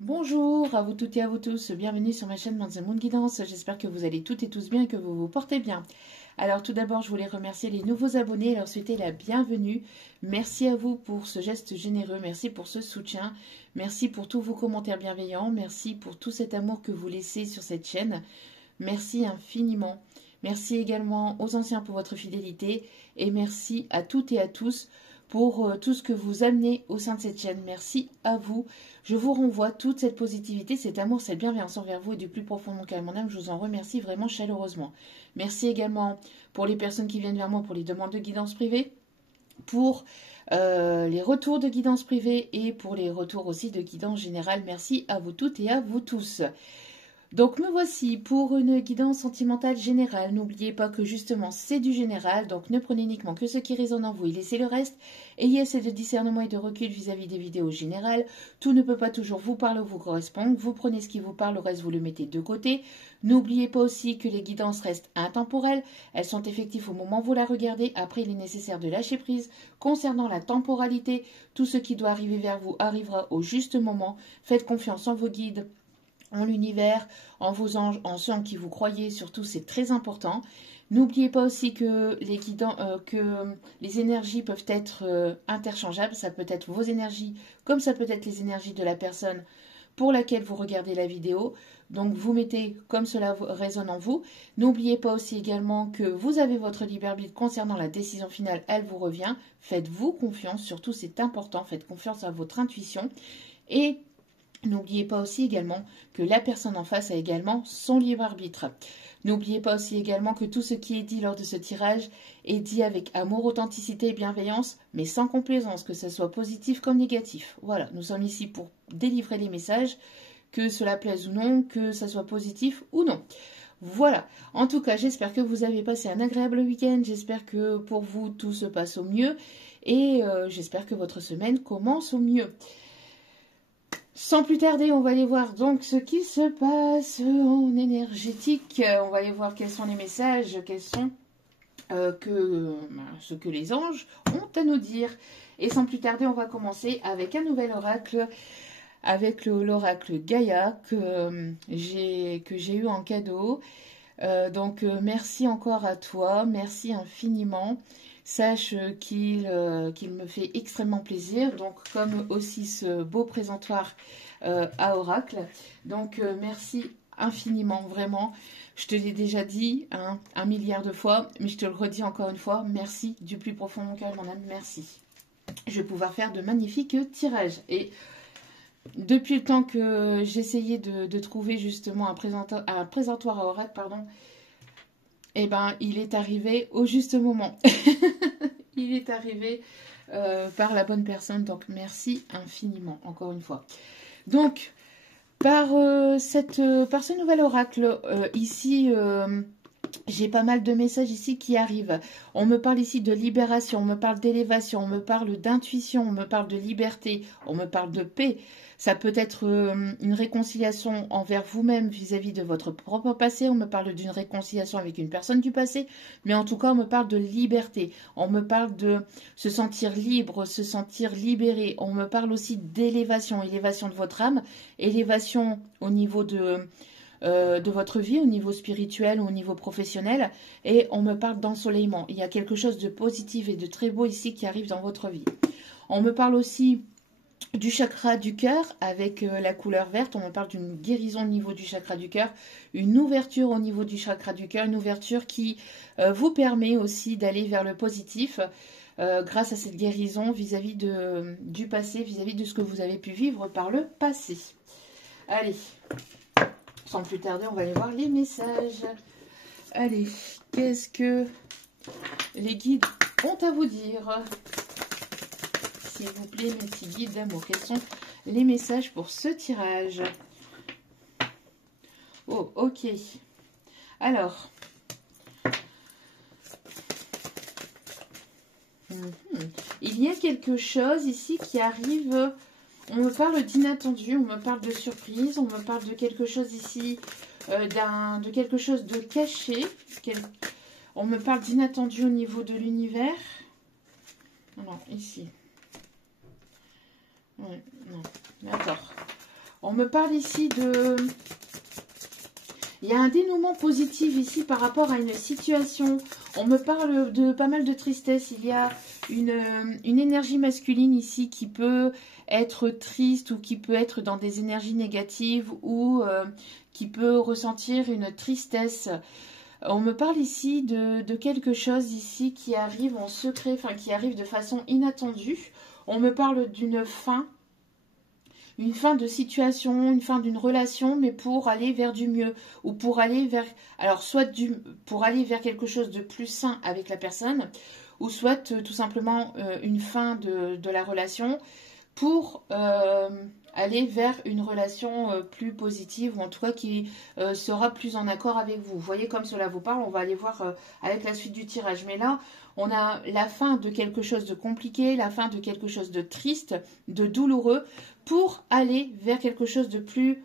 Bonjour à vous toutes et à vous tous, bienvenue sur ma chaîne Manzel Moon Guidance, j'espère que vous allez toutes et tous bien et que vous vous portez bien. Alors tout d'abord je voulais remercier les nouveaux abonnés et leur souhaiter la bienvenue. Merci à vous pour ce geste généreux, merci pour ce soutien, merci pour tous vos commentaires bienveillants, merci pour tout cet amour que vous laissez sur cette chaîne, merci infiniment. Merci également aux anciens pour votre fidélité et merci à toutes et à tous pour tout ce que vous amenez au sein de cette chaîne. Merci à vous. Je vous renvoie toute cette positivité, cet amour, cette bienveillance envers vous et du plus profond de mon cœur et mon âme. Je vous en remercie vraiment chaleureusement. Merci également pour les personnes qui viennent vers moi pour les demandes de guidance privée, pour les retours de guidance privée et pour les retours aussi de guidance générale. Merci à vous toutes et à vous tous. Donc me voici pour une guidance sentimentale générale. N'oubliez pas que justement c'est du général, donc ne prenez uniquement que ce qui résonne en vous et laissez le reste. Ayez assez de discernement et de recul vis-à-vis des vidéos générales. Tout ne peut pas toujours vous parler ou vous correspondre. Vous prenez ce qui vous parle, le reste vous le mettez de côté. N'oubliez pas aussi que les guidances restent intemporelles. Elles sont effectives au moment où vous la regardez. Après il est nécessaire de lâcher prise. Concernant la temporalité, tout ce qui doit arriver vers vous arrivera au juste moment. Faites confiance en vos guides, en l'univers, en vos anges, en ceux en qui vous croyez, surtout c'est très important. N'oubliez pas aussi que les énergies peuvent être interchangeables, ça peut être vos énergies comme ça peut être les énergies de la personne pour laquelle vous regardez la vidéo. Donc vous mettez comme cela résonne en vous. N'oubliez pas aussi également que vous avez votre libre arbitre concernant la décision finale, elle vous revient. Faites-vous confiance, surtout c'est important, faites confiance à votre intuition. Et n'oubliez pas aussi également que la personne en face a également son libre arbitre. N'oubliez pas aussi également que tout ce qui est dit lors de ce tirage est dit avec amour, authenticité et bienveillance, mais sans complaisance, que ce soit positif comme négatif. Voilà, nous sommes ici pour délivrer les messages, que cela plaise ou non, que ça soit positif ou non. Voilà, en tout cas, j'espère que vous avez passé un agréable week-end, j'espère que pour vous tout se passe au mieux et j'espère que votre semaine commence au mieux. Sans plus tarder, on va aller voir donc ce qui se passe en énergétique. On va aller voir quels sont les messages, quels sont ce que les anges ont à nous dire. Et sans plus tarder, on va commencer avec un nouvel oracle, avec l'oracle Gaïa que j'ai eu en cadeau. Merci encore à toi, merci infiniment. Sache qu'il me fait extrêmement plaisir, donc comme aussi ce beau présentoir à Oracle. Donc merci infiniment, vraiment. Je te l'ai déjà dit hein, 1 milliard de fois, mais je te le redis encore une fois. Merci du plus profond de mon cœur, mon âme, merci. Je vais pouvoir faire de magnifiques tirages. Et depuis le temps que j'essayais de trouver justement un présentoir à Oracle, pardon, eh ben, il est arrivé au juste moment. Il est arrivé par la bonne personne. Donc, merci infiniment, encore une fois. Donc, par ce nouvel oracle, ici, j'ai pas mal de messages ici qui arrivent. On me parle ici de libération, on me parle d'élévation, on me parle d'intuition, on me parle de liberté, on me parle de paix. Ça peut être une réconciliation envers vous-même vis-à-vis de votre propre passé. On me parle d'une réconciliation avec une personne du passé. Mais en tout cas, on me parle de liberté. On me parle de se sentir libre, se sentir libéré. On me parle aussi d'élévation, élévation de votre âme, élévation au niveau de votre vie, au niveau spirituel ou au niveau professionnel. Et on me parle d'ensoleillement. Il y a quelque chose de positif et de très beau ici qui arrive dans votre vie. On me parle aussi du chakra du cœur avec la couleur verte. On me parle d'une guérison au niveau du chakra du cœur, une ouverture au niveau du chakra du cœur, une ouverture qui vous permet aussi d'aller vers le positif grâce à cette guérison vis-à-vis du passé, vis-à-vis de ce que vous avez pu vivre par le passé. Allez, sans plus tarder, on va aller voir les messages. Allez, qu'est-ce que les guides ont à vous dire ? S'il vous plaît, mes petits guides d'amour, quels sont les messages pour ce tirage? Oh, ok. Alors. Il y a quelque chose ici qui arrive. On me parle d'inattendu, on me parle de surprise, on me parle de quelque chose ici, de quelque chose de caché. On me parle d'inattendu au niveau de l'univers. Alors, ici. Oui, non, d'accord. On me parle ici de... Il y a un dénouement positif ici par rapport à une situation. On me parle de pas mal de tristesse. Il y a une énergie masculine ici qui peut être triste ou qui peut être dans des énergies négatives ou qui peut ressentir une tristesse. On me parle ici de quelque chose ici qui arrive en secret, enfin qui arrive de façon inattendue. On me parle d'une fin. Une fin de situation, une fin d'une relation, mais pour aller vers du mieux ou pour aller vers, alors soit pour aller vers quelque chose de plus sain avec la personne, ou soit tout simplement une fin de la relation pour aller vers une relation plus positive ou en tout cas qui sera plus en accord avec vous. Vous voyez comme cela vous parle, on va aller voir avec la suite du tirage. Mais là, on a la fin de quelque chose de compliqué, la fin de quelque chose de triste, de douloureux, pour aller vers quelque chose de plus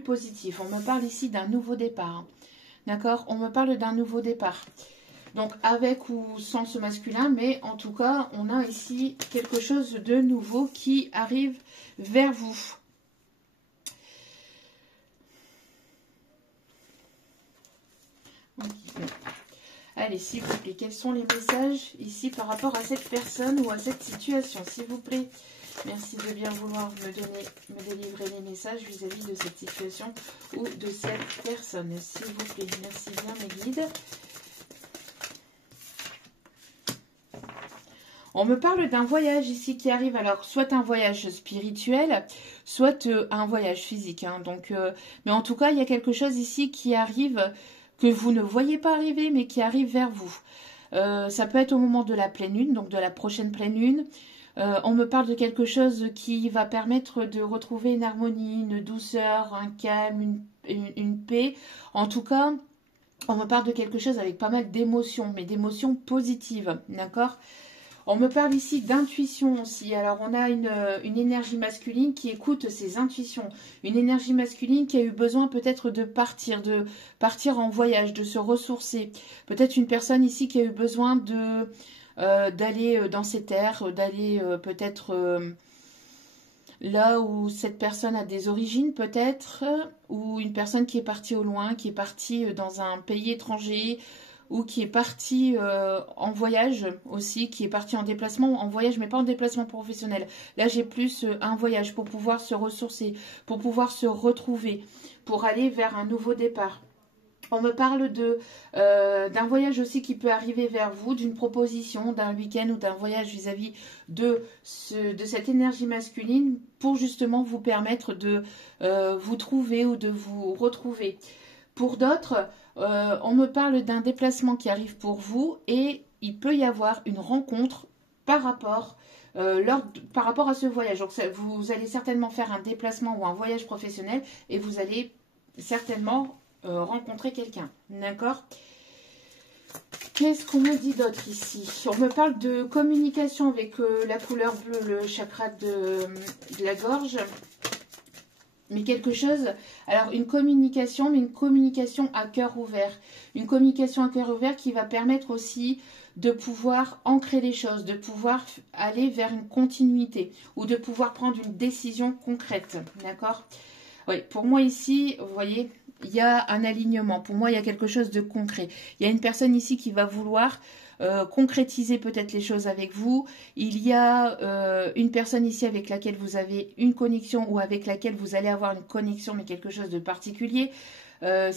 positif. On me parle ici d'un nouveau départ. D'accord? On me parle d'un nouveau départ. Donc avec ou sans ce masculin, mais en tout cas, on a ici quelque chose de nouveau qui arrive vers vous. Allez, s'il vous plaît, quels sont les messages ici par rapport à cette personne ou à cette situation, s'il vous plaît? Merci de bien vouloir me délivrer les messages vis-à-vis de cette situation ou de cette personne, s'il vous plaît. Merci bien, mes guides. On me parle d'un voyage ici qui arrive, alors soit un voyage spirituel, soit un voyage physique. Hein, donc, mais en tout cas, il y a quelque chose ici qui arrive, que vous ne voyez pas arriver, mais qui arrive vers vous. Ça peut être au moment de la pleine lune, donc de la prochaine pleine lune. On me parle de quelque chose qui va permettre de retrouver une harmonie, une douceur, un calme, une paix. En tout cas, on me parle de quelque chose avec pas mal d'émotions, mais d'émotions positives, d'accord ? On me parle ici d'intuition aussi. Alors, on a une énergie masculine qui écoute ses intuitions. Une énergie masculine qui a eu besoin peut-être de partir en voyage, de se ressourcer. Peut-être une personne ici qui a eu besoin d'aller dans ses terres, d'aller peut-être là où cette personne a des origines peut-être, ou une personne qui est partie au loin, qui est partie dans un pays étranger, ou qui est parti en voyage aussi, qui est parti en déplacement, en voyage, mais pas en déplacement professionnel. Là, j'ai plus un voyage pour pouvoir se ressourcer, pour pouvoir se retrouver, pour aller vers un nouveau départ. On me parle d'un voyage aussi qui peut arriver vers vous, d'une proposition, d'un week-end ou d'un voyage vis-à-vis de cette énergie masculine pour justement vous permettre de vous trouver ou de vous retrouver. Pour d'autres, on me parle d'un déplacement qui arrive pour vous et il peut y avoir une rencontre par rapport à ce voyage. Donc, vous allez certainement faire un déplacement ou un voyage professionnel et vous allez certainement rencontrer quelqu'un. D'accord ? Qu'est-ce qu'on me dit d'autre ici? On me parle de communication avec la couleur bleue, le chakra de la gorge. Mais quelque chose, alors une communication, mais une communication à cœur ouvert. Une communication à cœur ouvert qui va permettre aussi de pouvoir ancrer les choses, de pouvoir aller vers une continuité ou de pouvoir prendre une décision concrète. D'accord ? Oui, pour moi ici, vous voyez, il y a un alignement. Pour moi, il y a quelque chose de concret. Il y a une personne ici qui va vouloir concrétiser peut-être les choses avec vous. Il y a une personne ici avec laquelle vous avez une connexion ou avec laquelle vous allez avoir une connexion, mais quelque chose de particulier. En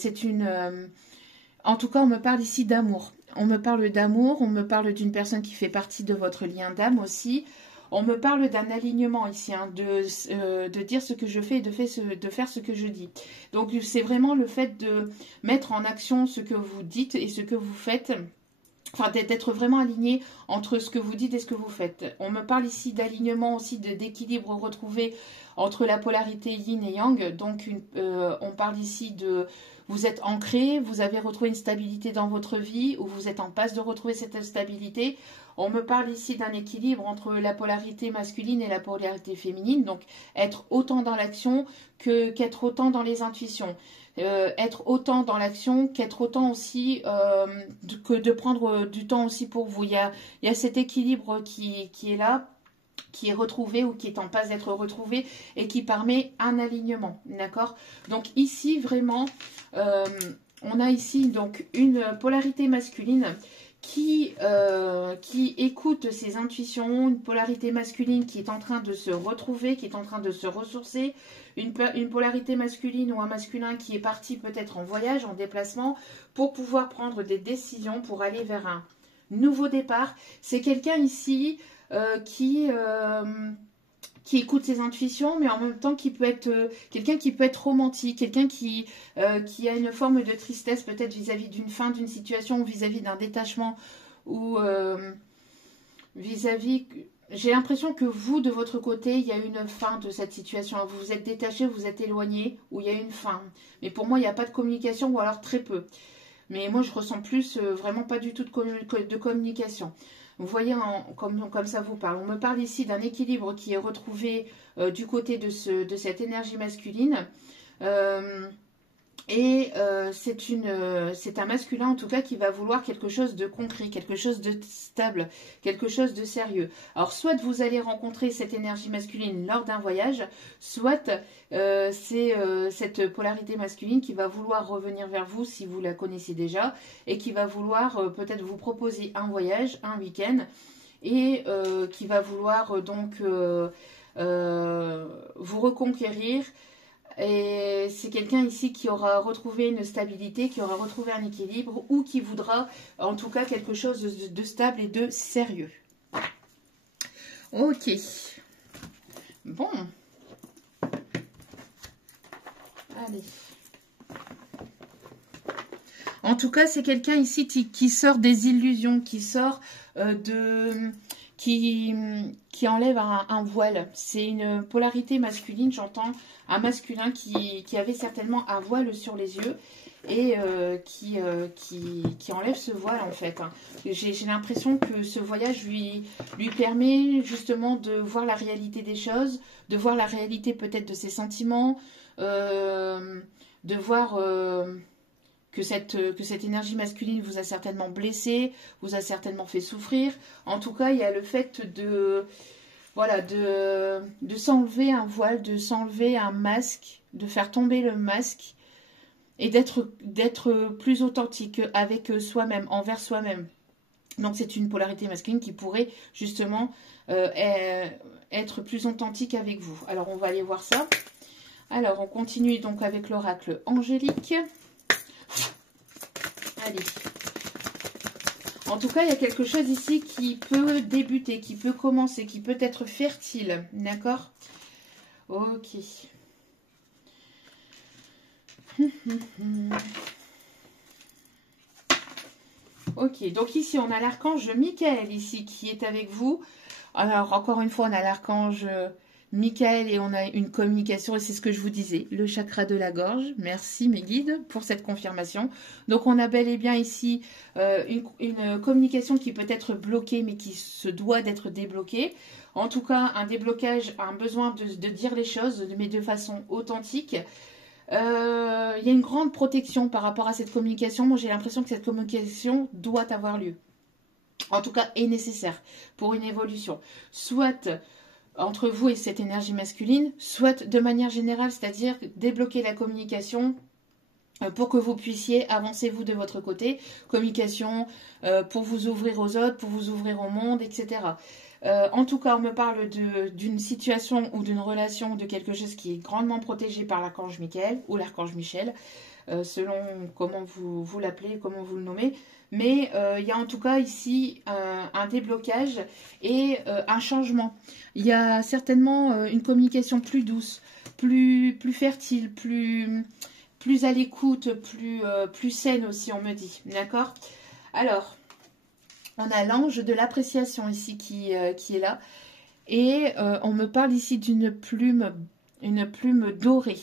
tout cas, on me parle ici d'amour. On me parle d'amour, on me parle d'une personne qui fait partie de votre lien d'âme aussi. On me parle d'un alignement ici, hein, de dire ce que je fais et de faire ce que je dis. Donc, c'est vraiment le fait de mettre en action ce que vous dites et ce que vous faites. Enfin, d'être vraiment aligné entre ce que vous dites et ce que vous faites. On me parle ici d'alignement aussi, d'équilibre retrouvé entre la polarité yin et yang. Donc, on parle ici de... Vous êtes ancré, vous avez retrouvé une stabilité dans votre vie ou vous êtes en passe de retrouver cette stabilité. On me parle ici d'un équilibre entre la polarité masculine et la polarité féminine. Donc, être autant dans l'action qu'être autant dans les intuitions. Être autant dans l'action qu'être autant aussi que de prendre du temps aussi pour vous. Il y a cet équilibre qui est là. qui est retrouvé ou qui est en passe d'être retrouvé et qui permet un alignement, d'accord? Donc ici, vraiment, on a ici donc une polarité masculine qui écoute ses intuitions, une polarité masculine qui est en train de se retrouver, qui est en train de se ressourcer, une polarité masculine ou un masculin qui est parti peut-être en voyage, en déplacement, pour pouvoir prendre des décisions, pour aller vers un nouveau départ. C'est quelqu'un ici qui écoute ses intuitions, mais en même temps qui peut être quelqu'un qui peut être romantique, quelqu'un qui a une forme de tristesse peut-être vis-à-vis d'une fin d'une situation, ou vis-à-vis d'un détachement, ou vis-à-vis... J'ai l'impression que vous, de votre côté, il y a une fin de cette situation. Vous vous êtes détaché, vous vous êtes éloigné, ou il y a une fin. Mais pour moi, il n'y a pas de communication, ou alors très peu. Mais moi, je ressens plus vraiment pas du tout de communication. Vous voyez, comme ça vous parle. On me parle ici d'un équilibre qui est retrouvé du côté de cette énergie masculine. C'est un masculin en tout cas qui va vouloir quelque chose de concret, quelque chose de stable, quelque chose de sérieux. Alors soit vous allez rencontrer cette énergie masculine lors d'un voyage, soit c'est cette polarité masculine qui va vouloir revenir vers vous si vous la connaissez déjà et qui va vouloir peut-être vous proposer un voyage, un week-end et qui va vouloir donc vous reconquérir. Et c'est quelqu'un ici qui aura retrouvé une stabilité, qui aura retrouvé un équilibre ou qui voudra en tout cas quelque chose de stable et de sérieux. Ok. Bon. Allez. En tout cas, c'est quelqu'un ici qui sort des illusions, qui sort qui enlève un voile. C'est une polarité masculine, j'entends un masculin qui avait certainement un voile sur les yeux et qui enlève ce voile en fait. J'ai l'impression que ce voyage lui permet justement de voir la réalité des choses, de voir la réalité peut-être de ses sentiments, de voir... que cette énergie masculine vous a certainement blessé, vous a certainement fait souffrir. En tout cas, il y a le fait de s'enlever un voile, de s'enlever un masque, de faire tomber le masque et d'être plus authentique avec soi-même, envers soi-même. Donc c'est une polarité masculine qui pourrait justement être plus authentique avec vous. Alors on va aller voir ça. Alors on continue donc avec l'oracle angélique. Allez. En tout cas, il y a quelque chose ici qui peut débuter, qui peut commencer, qui peut être fertile. D'accord? Ok. Ok, donc ici, on a l'archange Michael ici qui est avec vous. Alors, encore une fois, on a l'archange Michael et on a une communication, et c'est ce que je vous disais, le chakra de la gorge. Merci mes guides pour cette confirmation. Donc on a bel et bien ici une communication qui peut être bloquée mais qui se doit d'être débloquée. En tout cas, un déblocage, un besoin de dire les choses, mais de façon authentique. Il y a une grande protection par rapport à cette communication. Moi j'ai l'impression que cette communication doit avoir lieu. En tout cas, est nécessaire pour une évolution. Soit entre vous et cette énergie masculine, soit de manière générale, c'est-à-dire débloquer la communication pour que vous puissiez avancer vous de votre côté, communication pour vous ouvrir aux autres, pour vous ouvrir au monde, etc. En tout cas, on me parle d'une situation ou d'une relation, de quelque chose qui est grandement protégé par l'archange Michael ou l'archange Michel, selon comment vous l'appelez, comment vous le nommez. Mais il y a en tout cas ici un déblocage et un changement. Il y a certainement une communication plus douce, plus fertile, plus à l'écoute, plus saine aussi, on me dit. D'accord? Alors, on a l'ange de l'appréciation ici qui est là. Et on me parle ici d'une plume dorée.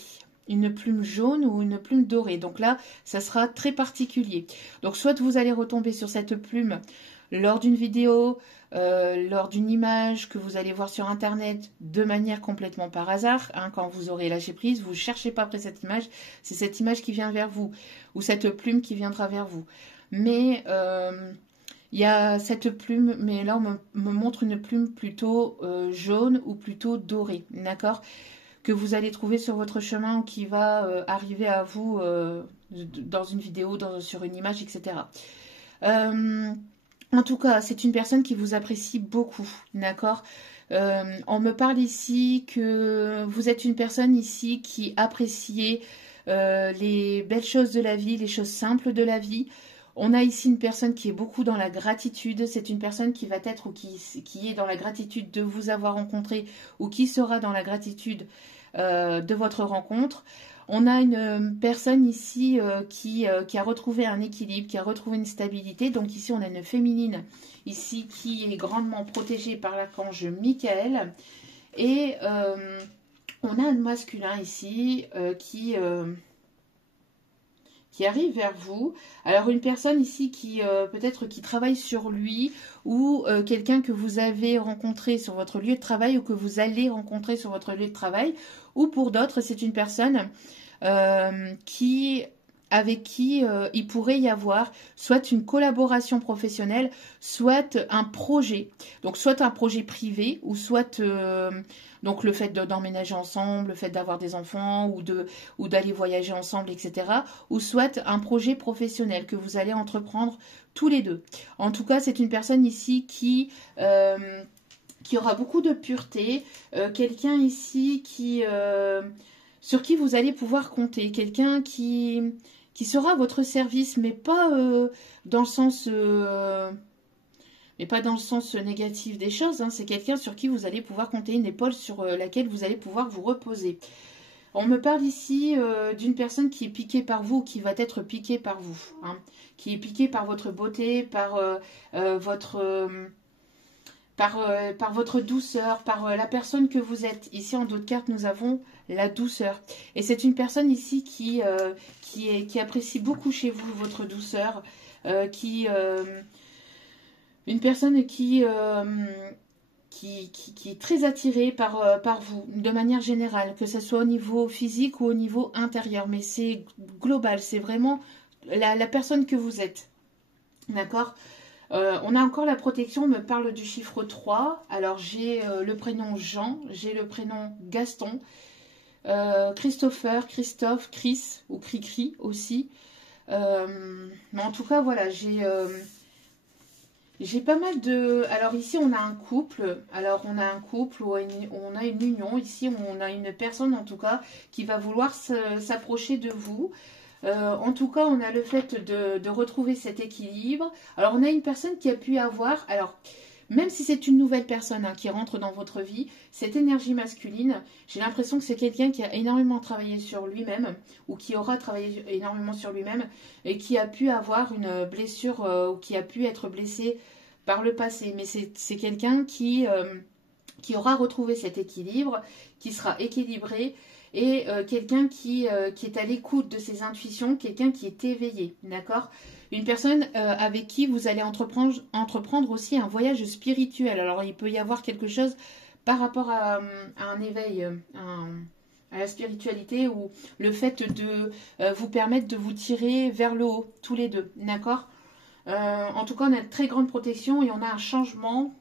Une plume jaune ou une plume dorée. Donc là, ça sera très particulier. Donc soit vous allez retomber sur cette plume lors d'une vidéo, lors d'une image que vous allez voir sur Internet de manière complètement par hasard. Hein, quand vous aurez lâché prise, vous ne cherchez pas après cette image. C'est cette image qui vient vers vous ou cette plume qui viendra vers vous. Mais Il y a cette plume, mais là on me montre une plume plutôt jaune ou plutôt dorée, d'accord? Que vous allez trouver sur votre chemin ou qui va arriver à vous dans une vidéo, sur une image, etc. Euh, En tout cas, c'est une personne qui vous apprécie beaucoup, d'accord? On me parle ici que vous êtes une personne ici qui apprécie les belles choses de la vie, les choses simples de la vie. On a ici une personne qui est beaucoup dans la gratitude. C'est une personne qui va être ou qui est dans la gratitude de vous avoir rencontré ou qui sera dans la gratitude de votre rencontre. On a une personne ici qui a retrouvé un équilibre, qui a retrouvé une stabilité. Donc ici, on a une féminine ici qui est grandement protégée par l'archange Michael. Et on a un masculin ici qui arrive vers vous. Alors une personne ici qui peut-être qui travaille sur lui ou quelqu'un que vous avez rencontré sur votre lieu de travail ou que vous allez rencontrer sur votre lieu de travail. Ou pour d'autres, c'est une personne avec qui il pourrait y avoir soit une collaboration professionnelle, soit un projet. Donc soit un projet privé ou soit donc le fait d'emménager ensemble, le fait d'avoir des enfants ou d'aller voyager ensemble, etc. Ou soit un projet professionnel que vous allez entreprendre tous les deux. En tout cas, c'est une personne ici qui aura beaucoup de pureté, quelqu'un ici sur qui vous allez pouvoir compter, quelqu'un qui sera à votre service, mais pas dans le sens négatif des choses, hein. C'est quelqu'un sur qui vous allez pouvoir compter, une épaule sur laquelle vous allez pouvoir vous reposer. On me parle ici d'une personne qui est piquée par vous, qui va être piquée par vous, hein, qui est piquée par votre beauté, par votre douceur, par la personne que vous êtes. Ici, en dos de carte, nous avons la douceur. Et c'est une personne ici qui apprécie beaucoup chez vous votre douceur, une personne qui est très attirée par vous, de manière générale, que ce soit au niveau physique ou au niveau intérieur. Mais c'est global, c'est vraiment la personne que vous êtes. D'accord? On a encore la protection, on me parle du chiffre 3. Alors j'ai le prénom Jean, j'ai le prénom Gaston, Christopher, Christophe, Chris ou Cricri aussi. Mais en tout cas, voilà, j'ai pas mal de... Alors ici, on a un couple. Alors on a un couple ou on a une union. Ici, on a une personne en tout cas qui va vouloir s'approcher de vous. En tout cas, on a le fait de retrouver cet équilibre. Alors, on a une personne qui a pu avoir, alors, même si c'est une nouvelle personne hein, qui rentre dans votre vie, cette énergie masculine, j'ai l'impression que c'est quelqu'un qui a énormément travaillé sur lui-même ou qui aura travaillé énormément sur lui-même et qui a pu avoir une blessure ou qui a pu être blessé par le passé. Mais c'est quelqu'un qui aura retrouvé cet équilibre, qui sera équilibré et quelqu'un qui est à l'écoute de ses intuitions, quelqu'un qui est éveillé, d'accord? Une personne avec qui vous allez entreprendre aussi un voyage spirituel. Alors il peut y avoir quelque chose par rapport à un éveil, à la spiritualité ou le fait de vous permettre de vous tirer vers le haut, tous les deux, d'accord? En tout cas, on a de très grande protection et on a un changement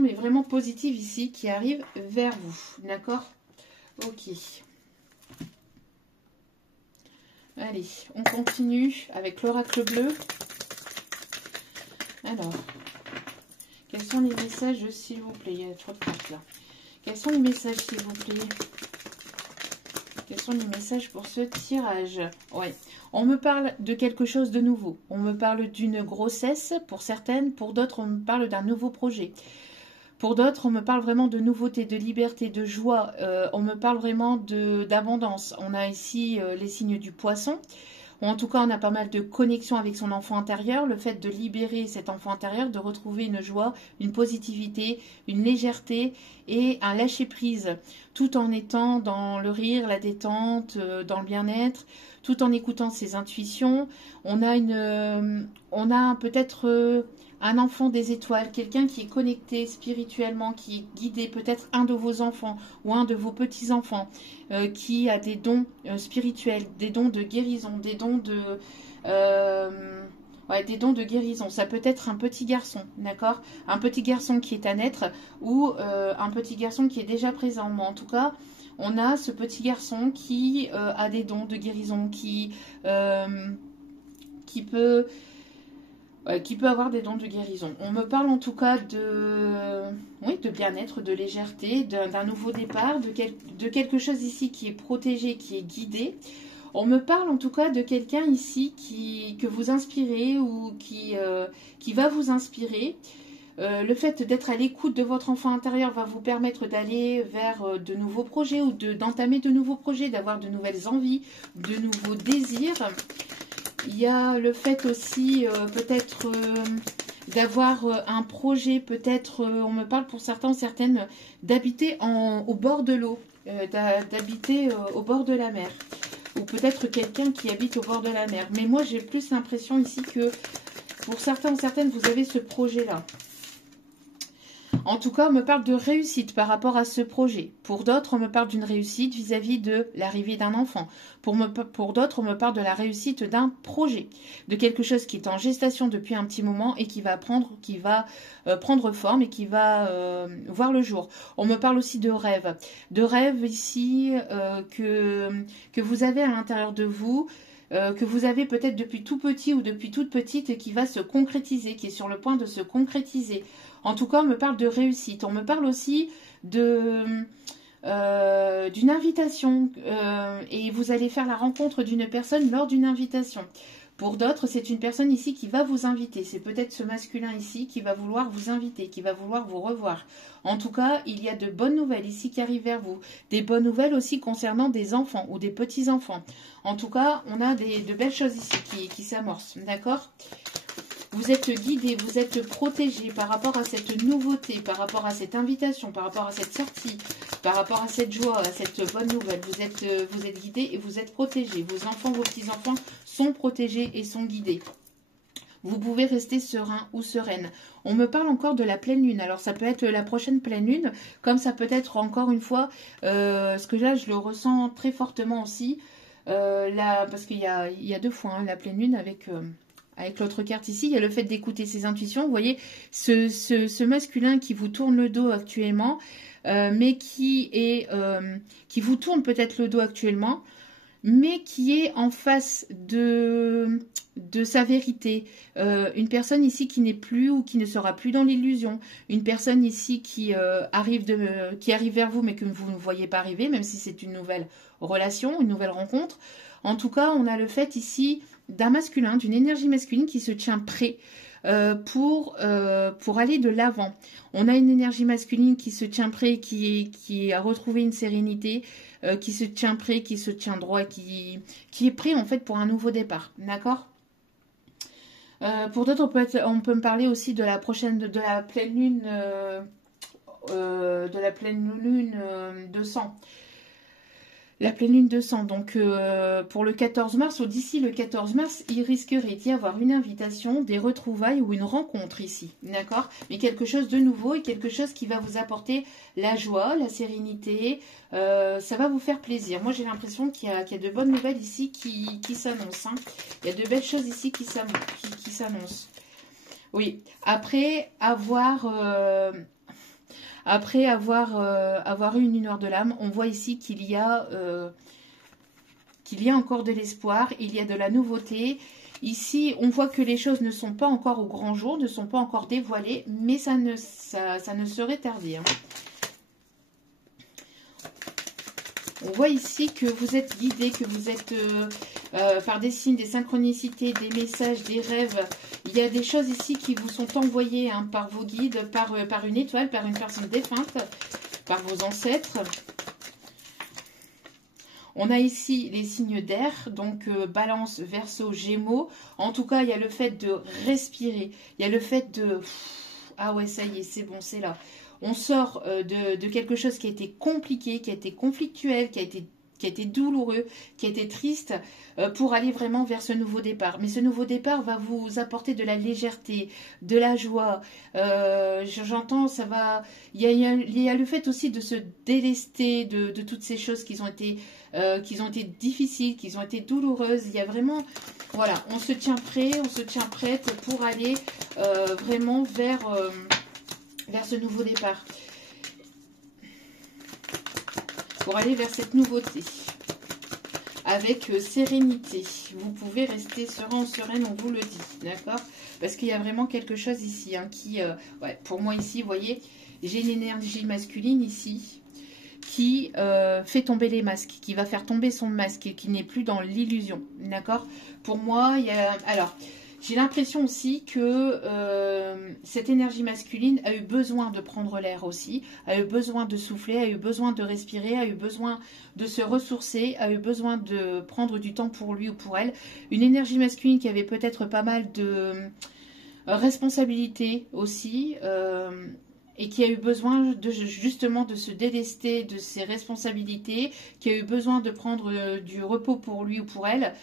mais vraiment positif ici qui arrive vers vous, d'accord? Ok. Allez, on continue avec l'oracle bleu. Alors, quels sont les messages, s'il vous plaît? Il y a trop de cartes là. Quels sont les messages, s'il vous plaît? Quels sont les messages pour ce tirage? Ouais. On me parle de quelque chose de nouveau. On me parle d'une grossesse pour certaines. Pour d'autres, on me parle d'un nouveau projet. Pour d'autres, on me parle vraiment de nouveauté, de liberté, de joie. On me parle vraiment d'abondance. On a ici les signes du poisson. Ou en tout cas, on a pas mal de connexion avec son enfant intérieur. Le fait de libérer cet enfant intérieur, de retrouver une joie, une positivité, une légèreté et un lâcher-prise. Tout en étant dans le rire, la détente, dans le bien-être, tout en écoutant ses intuitions. On a peut-être... un enfant des étoiles, quelqu'un qui est connecté spirituellement, qui est guidé, peut-être un de vos enfants ou un de vos petits-enfants, qui a des dons spirituels, des dons de guérison, des dons Ouais, des dons de guérison. Ça peut être un petit garçon, d'accord? Un petit garçon qui est à naître ou un petit garçon qui est déjà présent. Mais en tout cas, on a ce petit garçon qui a des dons de guérison, euh, qui peut, qui peut avoir des dons de guérison. On me parle en tout cas oui, de bien-être, de légèreté, d'un nouveau départ, de quelque chose ici qui est protégé, qui est guidé. On me parle en tout cas de quelqu'un ici que vous inspirez ou qui va vous inspirer. Le fait d'être à l'écoute de votre enfant intérieur va vous permettre d'aller vers de nouveaux projets ou d'entamer de nouveaux projets, d'avoir de nouvelles envies, de nouveaux désirs. Il y a le fait aussi peut-être d'avoir un projet, peut-être, on me parle pour certains, certaines, d'habiter au bord de l'eau, d'habiter au bord de la mer. Ou peut-être quelqu'un qui habite au bord de la mer. Mais moi, j'ai plus l'impression ici que pour certains ou certaines, vous avez ce projet-là. En tout cas, on me parle de réussite par rapport à ce projet. Pour d'autres, on me parle d'une réussite vis-à-vis de l'arrivée d'un enfant. Pour d'autres, on me parle de la réussite d'un projet, de quelque chose qui est en gestation depuis un petit moment et qui va prendre forme et qui va voir le jour. On me parle aussi de rêves ici que vous avez à l'intérieur de vous. Que vous avez peut-être depuis tout petit ou depuis toute petite et qui va se concrétiser, qui est sur le point de se concrétiser. En tout cas, on me parle de réussite. On me parle aussi d'une invitation et vous allez faire la rencontre d'une personne lors d'une invitation. Pour d'autres, c'est une personne ici qui va vous inviter. C'est peut-être ce masculin ici qui va vouloir vous inviter, qui va vouloir vous revoir. En tout cas, il y a de bonnes nouvelles ici qui arrivent vers vous. Des bonnes nouvelles aussi concernant des enfants ou des petits-enfants. En tout cas, on a de belles choses ici qui s'amorcent. D'accord ? Vous êtes guidé, vous êtes protégé par rapport à cette nouveauté, par rapport à cette invitation, par rapport à cette sortie, par rapport à cette joie, à cette bonne nouvelle. Vous êtes guidé et vous êtes protégé. Vos enfants, vos petits-enfants sont protégés et sont guidés. Vous pouvez rester serein ou sereine. On me parle encore de la pleine lune. Alors, ça peut être la prochaine pleine lune, comme ça peut être encore une fois, parce que là, je le ressens très fortement aussi, parce qu'il y a deux fois la pleine lune avec l'autre carte ici, il y a le fait d'écouter ses intuitions. Vous voyez, ce masculin qui vous tourne le dos actuellement, mais qui vous tourne peut-être le dos actuellement, mais qui est en face de sa vérité. Une personne ici qui n'est plus ou qui ne sera plus dans l'illusion. Une personne ici qui arrive vers vous, mais que vous ne voyez pas arriver, même si c'est une nouvelle relation, une nouvelle rencontre. En tout cas, on a le fait ici d'un masculin, d'une énergie masculine qui se tient prêt pour aller de l'avant. On a une énergie masculine qui se tient prêt, qui a retrouvé une sérénité, qui se tient prêt, qui se tient droit, qui est prêt en fait pour un nouveau départ. D'accord ? Pour d'autres, on peut me parler aussi de la pleine lune, de sang. La pleine lune de sang, donc pour le 14 mars ou d'ici le 14 mars, il risquerait d'y avoir une invitation, des retrouvailles ou une rencontre ici, d'accord? Mais quelque chose de nouveau et quelque chose qui va vous apporter la joie, la sérénité, ça va vous faire plaisir. Moi j'ai l'impression qu'il y a de bonnes nouvelles ici qui s'annoncent, hein. Il y a de belles choses ici qui s'annoncent. Oui, après avoir eu une lueur de l'âme, on voit ici qu'il y a encore de l'espoir, il y a de la nouveauté. Ici, on voit que les choses ne sont pas encore au grand jour, ne sont pas encore dévoilées, mais ça ne serait tardé. Hein. On voit ici que vous êtes guidé, que vous êtes par des signes, des synchronicités, des messages, des rêves. Il y a des choses ici qui vous sont envoyées hein, par vos guides, par une étoile, par une personne défunte, par vos ancêtres. On a ici les signes d'air, donc Balance, Verseau, Gémeaux. En tout cas, il y a le fait de respirer. Il y a le fait de... Ah ouais, ça y est, c'est bon, c'est là. On sort de quelque chose qui a été compliqué, qui a été conflictuel, qui a été qui a été douloureux, qui a été triste, pour aller vraiment vers ce nouveau départ. Mais ce nouveau départ va vous apporter de la légèreté, de la joie. J'entends, ça va... Il y a le fait aussi de se délester de toutes ces choses qui ont été difficiles, qui ont été douloureuses. Il y a vraiment... Voilà, on se tient prêt, on se tient prête pour aller vraiment vers ce nouveau départ. Pour aller vers cette nouveauté. Avec sérénité. Vous pouvez rester serein ou sereine, on vous le dit. D'accord? Parce qu'il y a vraiment quelque chose ici hein, qui... ouais, pour moi ici, vous voyez, j'ai une énergie masculine ici qui fait tomber les masques, qui va faire tomber son masque et qui n'est plus dans l'illusion. D'accord? Pour moi, il y a... Alors... J'ai l'impression aussi que cette énergie masculine a eu besoin de prendre l'air aussi, a eu besoin de souffler, a eu besoin de respirer, a eu besoin de se ressourcer, a eu besoin de prendre du temps pour lui ou pour elle. Une énergie masculine qui avait peut-être pas mal de responsabilités aussi et qui a eu besoin justement de se délester de ses responsabilités, qui a eu besoin de prendre du repos pour lui ou pour elle.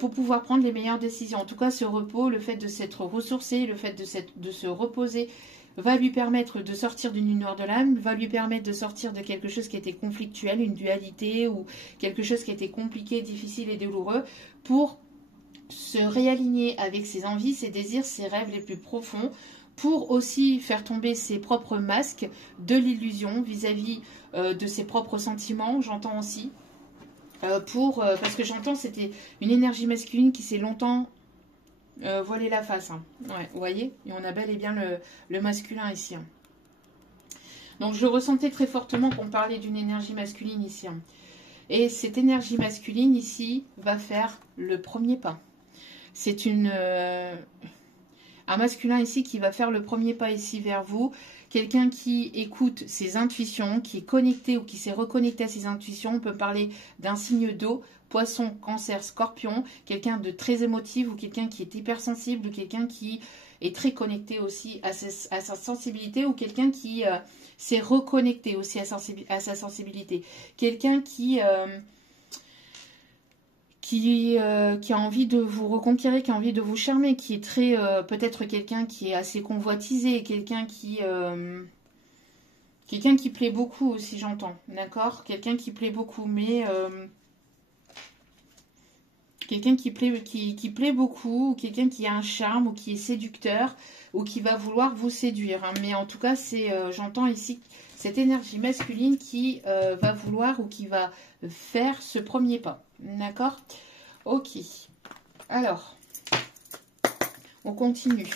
Pour pouvoir prendre les meilleures décisions. En tout cas, ce repos, le fait de s'être ressourcé, le fait de se reposer, va lui permettre de sortir d'une nuit noire de l'âme, va lui permettre de sortir de quelque chose qui était conflictuel, une dualité ou quelque chose qui était compliqué, difficile et douloureux, pour se réaligner avec ses envies, ses désirs, ses rêves les plus profonds, pour aussi faire tomber ses propres masques de l'illusion vis-à-vis de ses propres sentiments, j'entends aussi. Parce que j'entends c'était une énergie masculine qui s'est longtemps voilé la face. Hein. Ouais, vous voyez? Et on a bel et bien le masculin ici. Hein. Donc je ressentais très fortement qu'on parlait d'une énergie masculine ici. Hein. Et cette énergie masculine ici va faire le premier pas. C'est un masculin ici qui va faire le premier pas ici vers vous. Quelqu'un qui écoute ses intuitions, qui est connecté ou qui s'est reconnecté à ses intuitions. On peut parler d'un signe d'eau, poisson, cancer, scorpion. Quelqu'un de très émotif ou quelqu'un qui est hypersensible ou quelqu'un qui est très connecté aussi à sa sensibilité ou quelqu'un qui s'est reconnecté aussi à sa sensibilité. Quelqu'un qui a envie de vous reconquérir, qui a envie de vous charmer, qui est très... peut-être quelqu'un qui est assez convoitisé, quelqu'un qui plaît beaucoup aussi, j'entends, d'accord? Quelqu'un qui plaît beaucoup, mais... quelqu'un qui plaît beaucoup, ou quelqu'un qui a un charme, ou qui est séducteur, ou qui va vouloir vous séduire. Hein. Mais en tout cas, c'est j'entends ici cette énergie masculine qui va vouloir ou qui va faire ce premier pas. D'accord? Ok. Alors, on continue.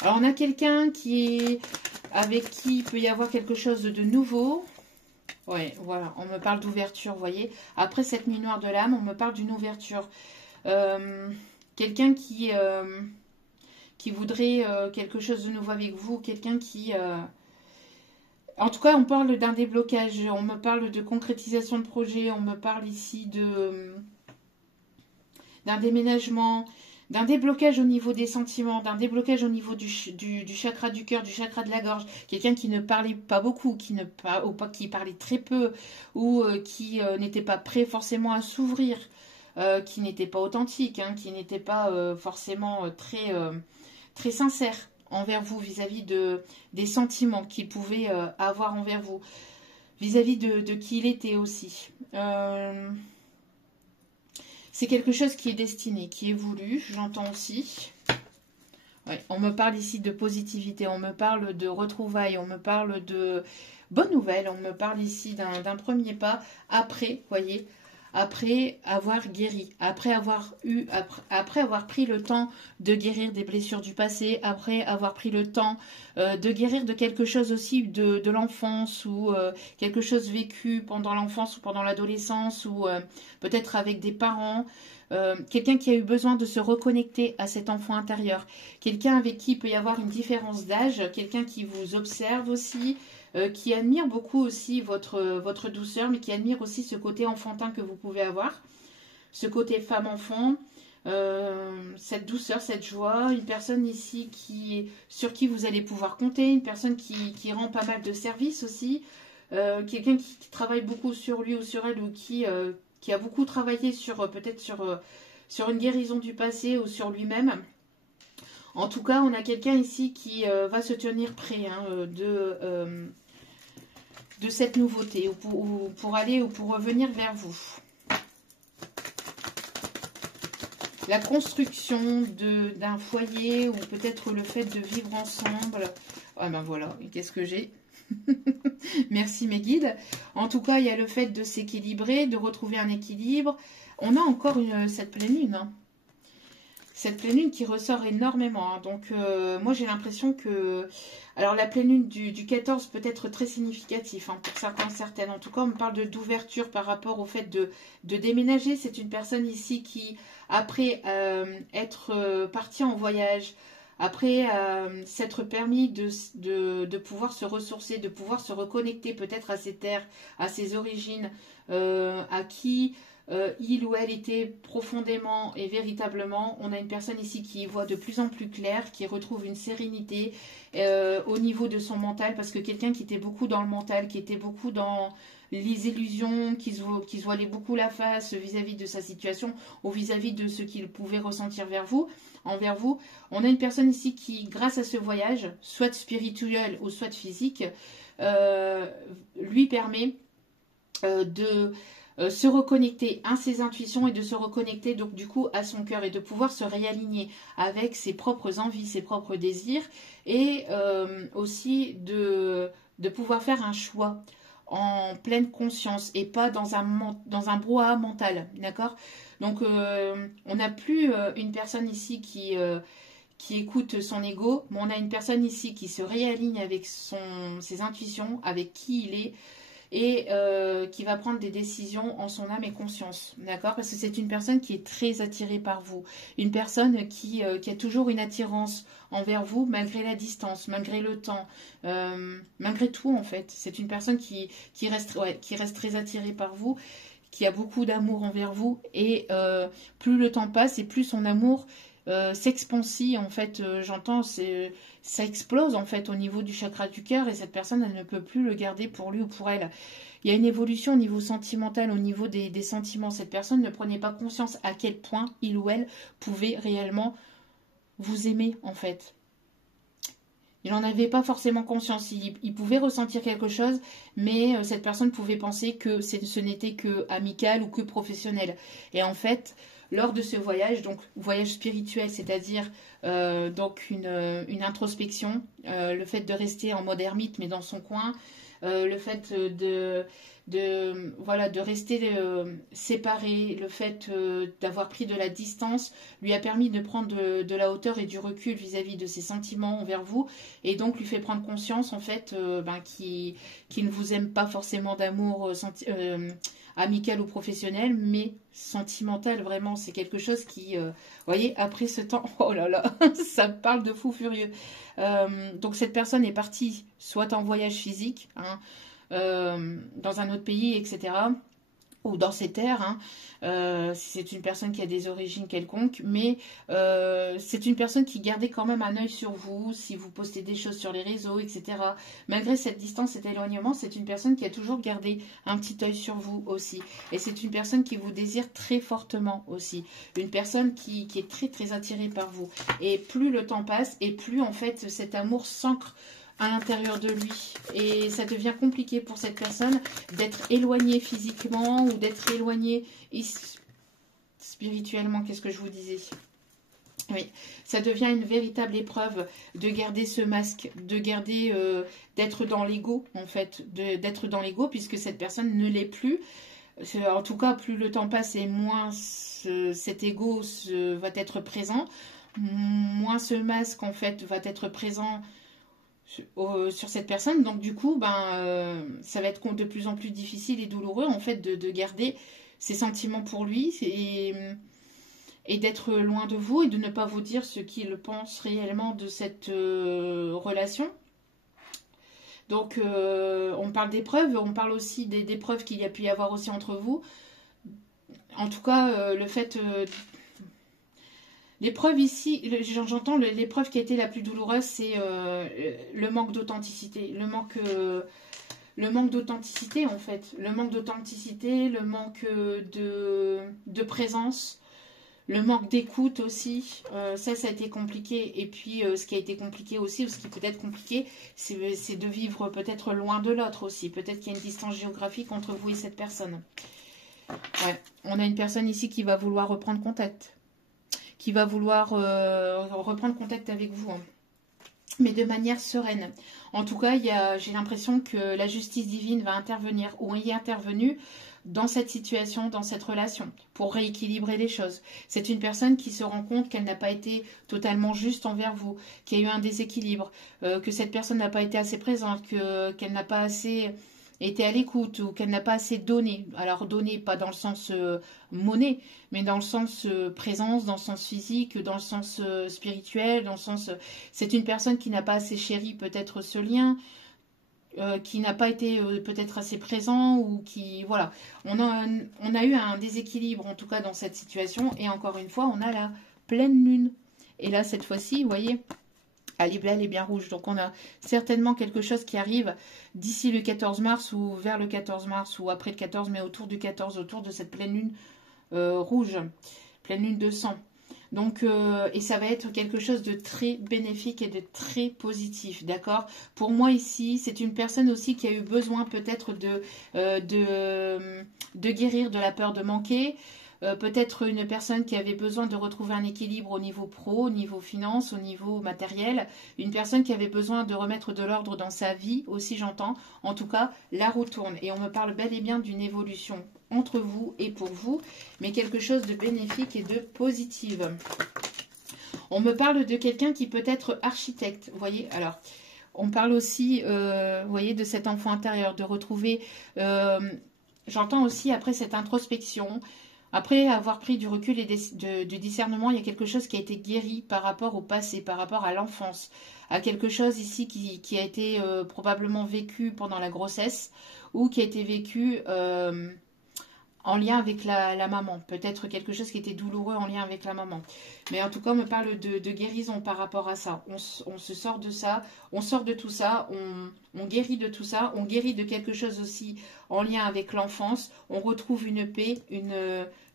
Alors, on a quelqu'un avec qui il peut y avoir quelque chose de nouveau. Ouais, voilà, on me parle d'ouverture, vous voyez. Après cette nuit noire de l'âme, on me parle d'une ouverture. Quelqu'un qui voudrait quelque chose de nouveau avec vous, quelqu'un qui... En tout cas, on parle d'un déblocage, on me parle de concrétisation de projet, on me parle ici d'un déménagement, d'un déblocage au niveau des sentiments, d'un déblocage au niveau du chakra du cœur, du chakra de la gorge. Quelqu'un qui ne parlait pas beaucoup, qui parlait très peu, ou qui n'était pas prêt forcément à s'ouvrir, qui n'était pas authentique, hein, qui n'était pas forcément très sincère envers vous, vis-à-vis des sentiments qu'il pouvait avoir envers vous, vis-à-vis de qui il était aussi. C'est quelque chose qui est destiné, qui est voulu, j'entends aussi. Ouais, on me parle ici de positivité, on me parle de retrouvailles, on me parle de bonnes nouvelles, on me parle ici d'un premier pas après, voyez, après avoir guéri, après avoir pris le temps de guérir des blessures du passé, après avoir pris le temps de guérir de quelque chose aussi de l'enfance ou quelque chose vécu pendant l'enfance ou pendant l'adolescence ou peut-être avec des parents, quelqu'un qui a eu besoin de se reconnecter à cet enfant intérieur, quelqu'un avec qui il peut y avoir une différence d'âge, quelqu'un qui vous observe aussi, qui admire beaucoup aussi votre douceur, mais qui admire aussi ce côté enfantin que vous pouvez avoir, ce côté femme-enfant, cette douceur, cette joie, une personne ici sur qui vous allez pouvoir compter, une personne qui rend pas mal de services aussi, quelqu'un qui travaille beaucoup sur lui ou sur elle, ou qui a beaucoup travaillé sur peut-être sur une guérison du passé ou sur lui-même. En tout cas, on a quelqu'un ici qui va se tenir prêt hein, de cette nouveauté, ou pour aller ou pour revenir vers vous. La construction d'un foyer, ou peut-être le fait de vivre ensemble. Ah ben voilà, qu'est-ce que j'ai? Merci mes guides. En tout cas, il y a le fait de s'équilibrer, de retrouver un équilibre. On a encore cette pleine lune. Hein. Cette pleine lune qui ressort énormément. Hein. Donc, moi, j'ai l'impression que... Alors, la pleine lune du 14 peut être très significatif hein, pour certains, certaines. En tout cas, on me parle d'ouverture par rapport au fait de déménager. C'est une personne ici qui, après être partie en voyage, après s'être permis de pouvoir se ressourcer, de pouvoir se reconnecter peut-être à ses terres, à ses origines, à qui... il ou elle était profondément et véritablement. On a une personne ici qui voit de plus en plus clair, qui retrouve une sérénité au niveau de son mental, parce que quelqu'un qui était beaucoup dans le mental, qui était beaucoup dans les illusions, qui se voilait beaucoup la face vis-à-vis de sa situation ou vis-à-vis de ce qu'il pouvait ressentir envers vous. On a une personne ici qui, grâce à ce voyage, soit spirituel ou soit physique, lui permet de se reconnecter à ses intuitions et de se reconnecter donc du coup à son cœur, et de pouvoir se réaligner avec ses propres envies, ses propres désirs, et aussi de pouvoir faire un choix en pleine conscience et pas dans un brouhaha mental, d'accord? Donc on n'a plus une personne ici qui écoute son ego, mais on a une personne ici qui se réaligne avec ses intuitions, avec qui il est, et qui va prendre des décisions en son âme et conscience, d'accord? Parce que c'est une personne qui est très attirée par vous, une personne qui a toujours une attirance envers vous, malgré la distance, malgré le temps, malgré tout en fait. C'est une personne qui reste très attirée par vous, qui a beaucoup d'amour envers vous, et plus le temps passe et plus son amour s'expansit en fait, j'entends, ça explose en fait au niveau du chakra du cœur, et cette personne elle ne peut plus le garder pour lui ou pour elle. Il y a une évolution au niveau sentimental, au niveau des sentiments. Cette personne ne prenait pas conscience à quel point il ou elle pouvait réellement vous aimer en fait. Il n'en avait pas forcément conscience, il pouvait ressentir quelque chose, mais cette personne pouvait penser que ce n'était que amical ou que professionnel. Et en fait, lors de ce voyage, donc voyage spirituel, c'est-à-dire donc une introspection, le fait de rester en mode ermite mais dans son coin, le fait de rester séparé, le fait d'avoir pris de la distance lui a permis de prendre de la hauteur et du recul vis-à-vis de ses sentiments envers vous, et donc lui fait prendre conscience en fait qu'il ne vous aime pas forcément d'amour amical ou professionnel, mais sentimental. Vraiment, c'est quelque chose qui, vous voyez, après ce temps, oh là là, ça me parle de fou furieux. Donc cette personne est partie soit en voyage physique, hein, dans un autre pays, etc., ou dans ses terres, hein, si c'est une personne qui a des origines quelconques, mais c'est une personne qui gardait quand même un œil sur vous, si vous postez des choses sur les réseaux, etc. Malgré cette distance, cet éloignement, c'est une personne qui a toujours gardé un petit œil sur vous aussi. Et c'est une personne qui vous désire très fortement aussi. Une personne qui est très très attirée par vous. Et plus le temps passe, et plus en fait cet amour s'ancre à l'intérieur de lui, et ça devient compliqué pour cette personne d'être éloignée physiquement ou d'être éloignée spirituellement. Qu'est-ce que je vous disais? Oui, ça devient une véritable épreuve de garder ce masque, de garder, d'être dans l'ego en fait, d'être dans l'ego, puisque cette personne ne l'est plus. En tout cas, plus le temps passe et moins cet ego va être présent, moins ce masque en fait va être présent sur cette personne. Donc du coup ça va être de plus en plus difficile et douloureux en fait de garder ses sentiments pour lui, et d'être loin de vous, et de ne pas vous dire ce qu'il pense réellement de cette relation. Donc on parle d'épreuves, on parle aussi des preuves qu'il y a pu y avoir aussi entre vous. En tout cas, le fait l'épreuve ici, j'entends l'épreuve qui a été la plus douloureuse, c'est le manque d'authenticité, le manque le manque d'authenticité en fait. Le manque d'authenticité, le manque de présence, le manque d'écoute aussi. Ça a été compliqué. Et puis ce qui a été compliqué aussi, ou ce qui peut être compliqué, c'est de vivre peut-être loin de l'autre aussi. Peut-être qu'il y a une distance géographique entre vous et cette personne. Ouais. On a une personne ici qui va vouloir reprendre contact. Qui va vouloir reprendre contact avec vous. Hein. Mais de manière sereine. En tout cas, j'ai l'impression que la justice divine va intervenir ou y est intervenue dans cette situation, dans cette relation, pour rééquilibrer les choses. C'est une personne qui se rend compte qu'elle n'a pas été totalement juste envers vous, qu'il y a eu un déséquilibre, que cette personne n'a pas été assez présente, qu'elle n'a pas assez été à l'écoute ou qu'elle n'a pas assez donné. Alors donné, pas dans le sens monnaie, mais dans le sens présence, dans le sens physique, dans le sens spirituel, dans le sens... c'est une personne qui n'a pas assez chéri peut-être ce lien, qui n'a pas été peut-être assez présent ou qui... Voilà, on a eu un déséquilibre en tout cas dans cette situation et encore une fois, on a la pleine lune. Et là, cette fois-ci, vous voyez... Elle est bien rouge. Donc, on a certainement quelque chose qui arrive d'ici le 14 mars ou vers le 14 mars ou après le 14, mais autour du 14, autour de cette pleine lune rouge, pleine lune de sang. Donc, et ça va être quelque chose de très bénéfique et de très positif, d'accord? Pour moi ici, c'est une personne aussi qui a eu besoin peut-être de guérir de la peur de manquer. Peut-être une personne qui avait besoin de retrouver un équilibre au niveau pro, au niveau finance, au niveau matériel. Une personne qui avait besoin de remettre de l'ordre dans sa vie aussi, j'entends. En tout cas, la roue tourne. Et on me parle bel et bien d'une évolution entre vous et pour vous, mais quelque chose de bénéfique et de positif. On me parle de quelqu'un qui peut être architecte. Vous voyez, alors... On parle aussi, vous voyez, de cet enfant intérieur, de retrouver... j'entends aussi après cette introspection... Après avoir pris du recul et du discernement, il y a quelque chose qui a été guéri par rapport au passé, par rapport à l'enfance, à quelque chose ici qui a été probablement vécu pendant la grossesse ou qui a été vécu en lien avec la maman. Peut-être quelque chose qui était douloureux en lien avec la maman. Mais en tout cas, on me parle de guérison par rapport à ça. On se sort de ça, on sort de tout ça, on guérit de tout ça, on guérit de quelque chose aussi en lien avec l'enfance. On retrouve une paix,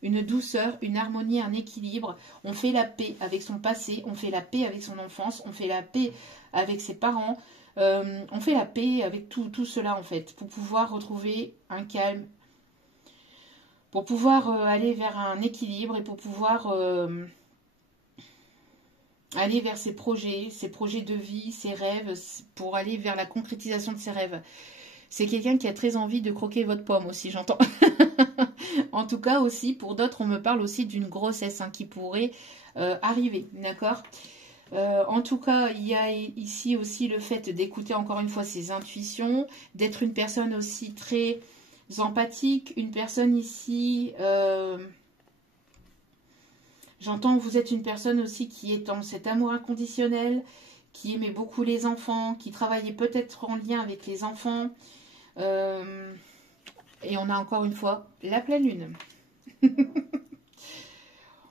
une douceur, une harmonie, un équilibre. On fait la paix avec son passé, on fait la paix avec son enfance, on fait la paix avec ses parents. On fait la paix avec tout cela en fait, pour pouvoir retrouver un calme, pour pouvoir aller vers un équilibre et pour pouvoir aller vers ses projets de vie, ses rêves, pour aller vers la concrétisation de ses rêves. C'est quelqu'un qui a très envie de croquer votre pomme aussi, j'entends. En tout cas aussi, pour d'autres, on me parle aussi d'une grossesse qui pourrait arriver, d'accord ? En tout cas, il y a ici aussi le fait d'écouter encore une fois ses intuitions, d'être une personne aussi très... empathique, une personne ici, j'entends que vous êtes une personne aussi qui est dans cet amour inconditionnel, qui aimait beaucoup les enfants, qui travaillait peut-être en lien avec les enfants, et on a encore une fois la pleine lune.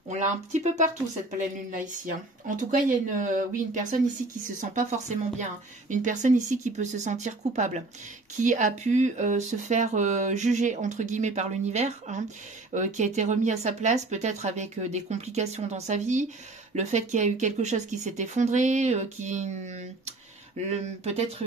On l'a un petit peu partout, cette pleine lune-là, ici. Hein. En tout cas, il y a une personne ici qui ne se sent pas forcément bien. Hein. Une personne ici qui peut se sentir coupable. Qui a pu se faire juger, entre guillemets, par l'univers. Hein, qui a été remis à sa place, peut-être avec des complications dans sa vie. Le fait qu'il y a eu quelque chose qui s'est effondré, peut-être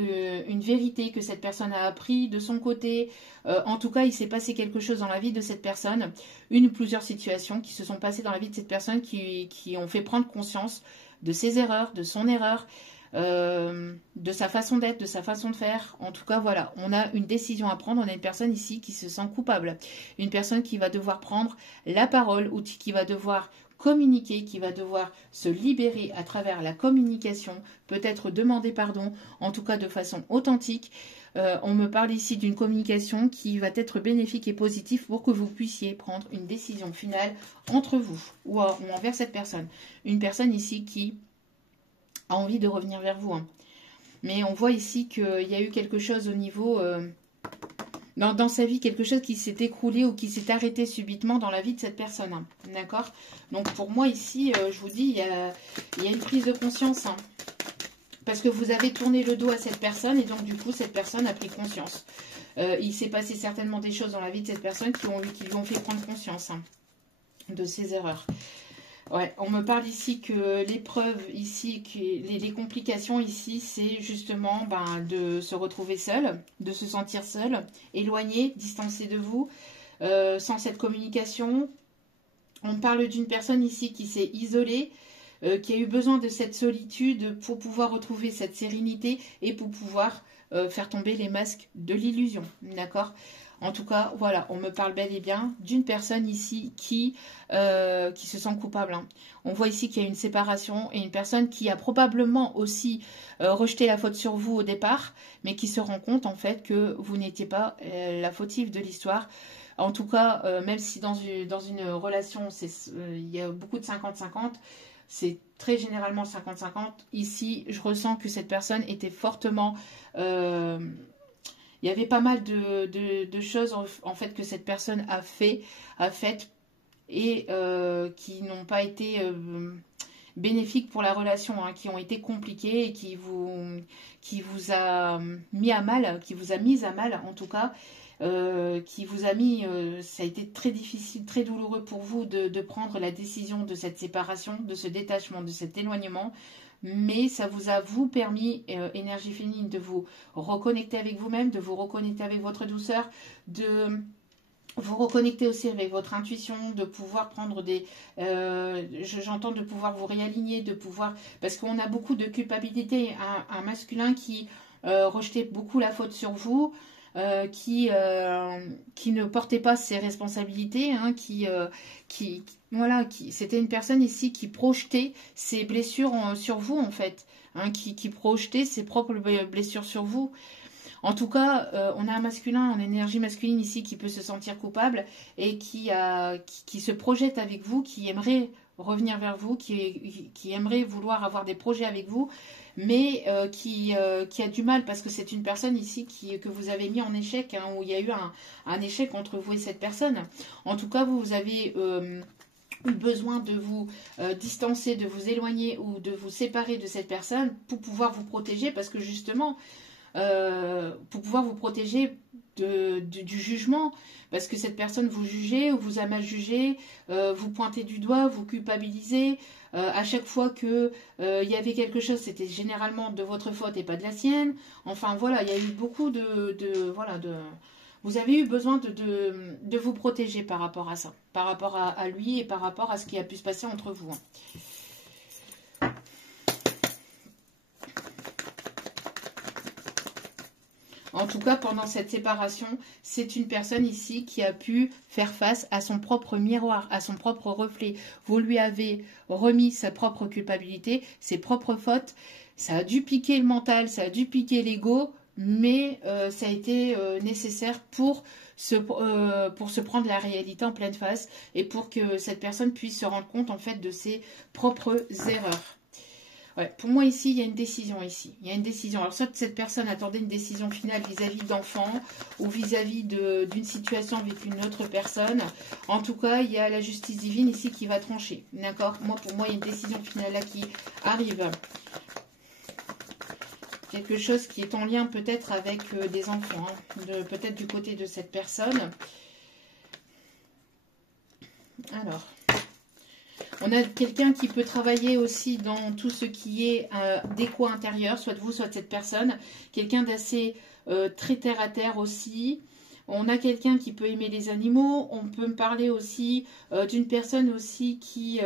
une vérité que cette personne a appris de son côté. En tout cas, il s'est passé quelque chose dans la vie de cette personne, une ou plusieurs situations qui se sont passées dans la vie de cette personne qui ont fait prendre conscience de ses erreurs, de son erreur, de sa façon d'être, de sa façon de faire. En tout cas, voilà, on a une décision à prendre. On a une personne ici qui se sent coupable. Une personne qui va devoir prendre la parole ou qui va devoir communiquer, qui va devoir se libérer à travers la communication, peut-être demander pardon, en tout cas de façon authentique. On me parle ici d'une communication qui va être bénéfique et positive pour que vous puissiez prendre une décision finale entre vous ou envers cette personne. Une personne ici qui a envie de revenir vers vous. Hein. Mais on voit ici qu'il y a eu quelque chose au niveau... Dans sa vie, quelque chose qui s'est écroulé ou qui s'est arrêté subitement dans la vie de cette personne. Hein. D'accord ? Donc pour moi ici, je vous dis, il y a une prise de conscience. Hein. Parce que vous avez tourné le dos à cette personne et donc du coup cette personne a pris conscience. Il s'est passé certainement des choses dans la vie de cette personne qui lui ont fait prendre conscience de ses erreurs. Ouais, on me parle ici que l'épreuve ici, que les complications ici, c'est justement de se retrouver seul, de se sentir seul, éloigné, distancé de vous, sans cette communication. On parle d'une personne ici qui s'est isolée, qui a eu besoin de cette solitude pour pouvoir retrouver cette sérénité et pour pouvoir faire tomber les masques de l'illusion. D'accord ? En tout cas, voilà, on me parle bel et bien d'une personne ici qui se sent coupable. Hein. On voit ici qu'il y a une séparation et une personne qui a probablement aussi rejeté la faute sur vous au départ, mais qui se rend compte en fait que vous n'étiez pas la fautive de l'histoire. En tout cas, même si dans une relation, il y a beaucoup de 50-50, c'est très généralement 50-50. Ici, je ressens que cette personne était fortement... il y avait pas mal de choses en fait que cette personne a faites et qui n'ont pas été bénéfiques pour la relation, hein, qui ont été compliquées et qui vous a mis à mal, qui vous a mise à mal en tout cas. Qui vous a mis, ça a été très difficile, très douloureux pour vous de prendre la décision de cette séparation, de ce détachement, de cet éloignement, mais ça vous a permis, énergie féminine, de vous reconnecter avec vous-même, de vous reconnecter avec votre douceur, de vous reconnecter aussi avec votre intuition, de pouvoir prendre des... j'entends de pouvoir vous réaligner, de pouvoir... Parce qu'on a beaucoup de culpabilité, un masculin qui rejetait beaucoup la faute sur vous, qui ne portait pas ses responsabilités, hein, voilà, c'était une personne ici qui projetait ses blessures sur vous en fait, hein, qui projetait ses propres blessures sur vous. En tout cas, on a un masculin, en énergie masculine ici qui peut se sentir coupable et qui se projette avec vous, qui aimerait revenir vers vous, qui aimerait vouloir avoir des projets avec vous, mais qui a du mal parce que c'est une personne ici que vous avez mis en échec, hein, où il y a eu un échec entre vous et cette personne. En tout cas, vous avez eu besoin de vous distancer, de vous éloigner ou de vous séparer de cette personne pour pouvoir vous protéger parce que justement, pour pouvoir vous protéger du jugement, parce que cette personne vous jugeait ou vous a mal jugé, vous pointez du doigt, vous culpabilisez. À chaque fois que il y avait quelque chose, c'était généralement de votre faute et pas de la sienne. Enfin voilà, il y a eu beaucoup vous avez eu besoin de vous protéger par rapport à ça, par rapport à lui et par rapport à ce qui a pu se passer entre vous. En tout cas, pendant cette séparation, c'est une personne ici qui a pu faire face à son propre miroir, à son propre reflet. Vous lui avez remis sa propre culpabilité, ses propres fautes. Ça a dû piquer le mental, ça a dû piquer l'ego, mais ça a été nécessaire pour se prendre la réalité en pleine face et pour que cette personne puisse se rendre compte en fait de ses propres erreurs. Ouais, pour moi ici, il y a une décision ici. Il y a une décision. Alors soit cette personne attendait une décision finale vis-à-vis d'enfants ou vis-à-vis d'une situation avec une autre personne. En tout cas, il y a la justice divine ici qui va trancher. D'accord ? Pour moi, il y a une décision finale là qui arrive. Quelque chose qui est en lien peut-être avec des enfants. Hein, peut-être du côté de cette personne. Alors... On a quelqu'un qui peut travailler aussi dans tout ce qui est déco intérieur, soit de vous, soit de cette personne. Quelqu'un d'assez très terre à terre aussi. On a quelqu'un qui peut aimer les animaux. On peut me parler aussi d'une personne aussi qui...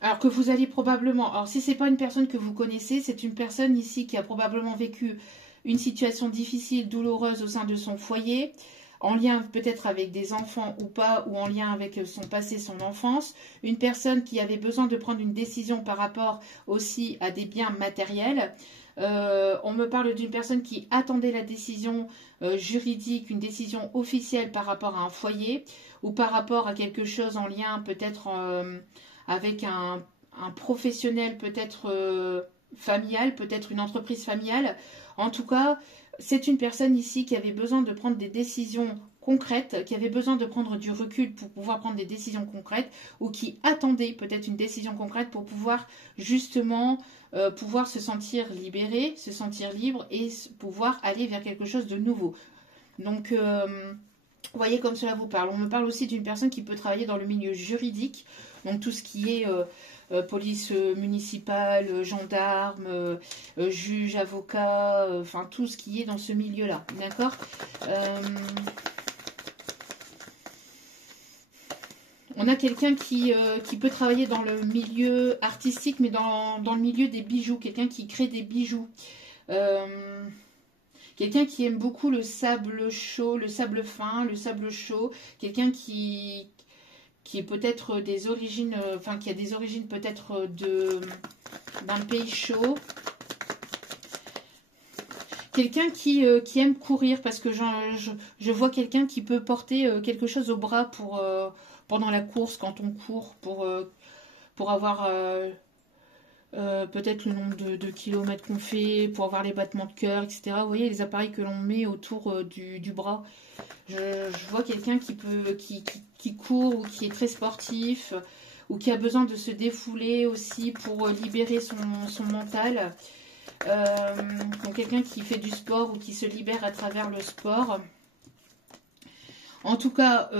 alors que vous allez probablement... Alors si ce n'est pas une personne que vous connaissez, c'est une personne ici qui a probablement vécu une situation difficile, douloureuse au sein de son foyer, en lien peut-être avec des enfants ou pas, ou en lien avec son passé, son enfance. Une personne qui avait besoin de prendre une décision par rapport aussi à des biens matériels. On me parle d'une personne qui attendait la décision juridique, une décision officielle par rapport à un foyer, ou par rapport à quelque chose en lien peut-être avec un professionnel peut-être familial, peut-être une entreprise familiale. En tout cas, c'est une personne ici qui avait besoin de prendre des décisions concrètes, qui avaient besoin de prendre du recul pour pouvoir prendre des décisions concrètes, ou qui attendaient peut-être une décision concrète pour pouvoir justement pouvoir se sentir libéré, se sentir libre et pouvoir aller vers quelque chose de nouveau. Donc, vous voyez comme cela vous parle. On me parle aussi d'une personne qui peut travailler dans le milieu juridique, donc tout ce qui est police municipale, gendarme, juge, avocat, enfin tout ce qui est dans ce milieu-là, d'accord. On a quelqu'un qui peut travailler dans le milieu artistique, mais dans le milieu des bijoux, quelqu'un qui crée des bijoux. Quelqu'un qui aime beaucoup le sable chaud, le sable fin, le sable chaud. Quelqu'un qui est peut-être des origines, enfin qui a des origines peut-être d'un pays chaud. Quelqu'un qui aime courir, parce que je vois quelqu'un qui peut porter quelque chose au bras pour pendant la course, quand on court, pour avoir peut-être le nombre de kilomètres qu'on fait, pour avoir les battements de cœur, etc. Vous voyez les appareils que l'on met autour du bras. Je vois quelqu'un qui court ou qui est très sportif ou qui a besoin de se défouler aussi pour libérer son mental. Donc quelqu'un qui fait du sport ou qui se libère à travers le sport. En tout cas,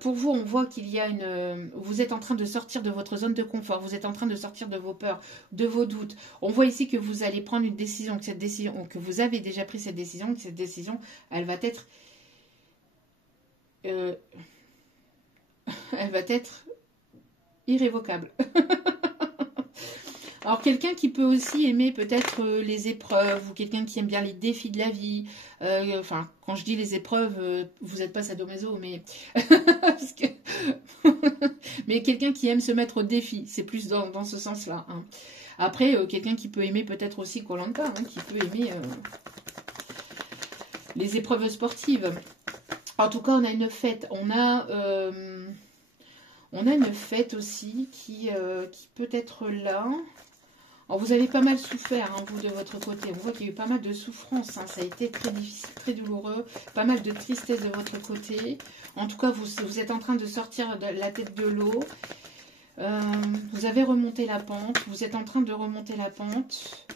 pour vous, on voit qu'il y a vous êtes en train de sortir de votre zone de confort, vous êtes en train de sortir de vos peurs, de vos doutes. On voit ici que vous allez prendre une décision, que vous avez déjà pris cette décision, que cette décision, elle va être, elle va être irrévocable. Alors, quelqu'un qui peut aussi aimer peut-être les épreuves, ou quelqu'un qui aime bien les défis de la vie. Enfin, quand je dis les épreuves, vous n'êtes pas sadomaso, mais... parce que... mais quelqu'un qui aime se mettre au défi, c'est plus dans ce sens-là. Hein. Après, quelqu'un qui peut aimer peut-être aussi Koh Lanta, hein, qui peut aimer les épreuves sportives. En tout cas, on a une fête. On a une fête aussi qui peut être là... Alors, vous avez pas mal souffert, hein, vous, de votre côté. On voit qu'il y a eu pas mal de souffrance. Hein. Ça a été très difficile, très douloureux. Pas mal de tristesse de votre côté. En tout cas, vous êtes en train de sortir de la tête de l'eau. Vous avez remonté la pente. Vous êtes en train de remonter la pente.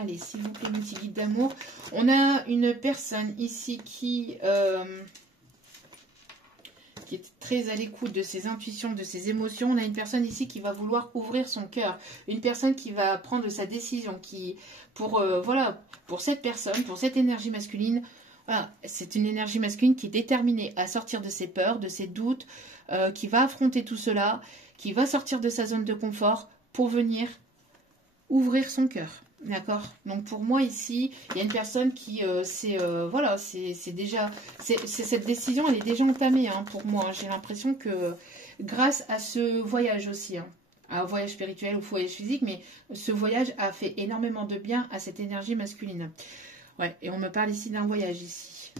Allez, s'il vous plaît, multi-guide d'amour. On a une personne ici qui est très à l'écoute de ses intuitions, de ses émotions. On a une personne ici qui va vouloir ouvrir son cœur. Une personne qui va prendre sa décision, voilà, pour cette personne, pour cette énergie masculine, voilà, c'est une énergie masculine qui est déterminée à sortir de ses peurs, de ses doutes, qui va affronter tout cela, qui va sortir de sa zone de confort pour venir ouvrir son cœur. D'accord. Donc pour moi ici, il y a une personne qui, voilà, c'est déjà, cette décision, elle est déjà entamée hein, pour moi. J'ai l'impression que grâce à ce voyage aussi, hein, un voyage spirituel ou voyage physique, mais ce voyage a fait énormément de bien à cette énergie masculine. Ouais. Et on me parle ici d'un voyage ici.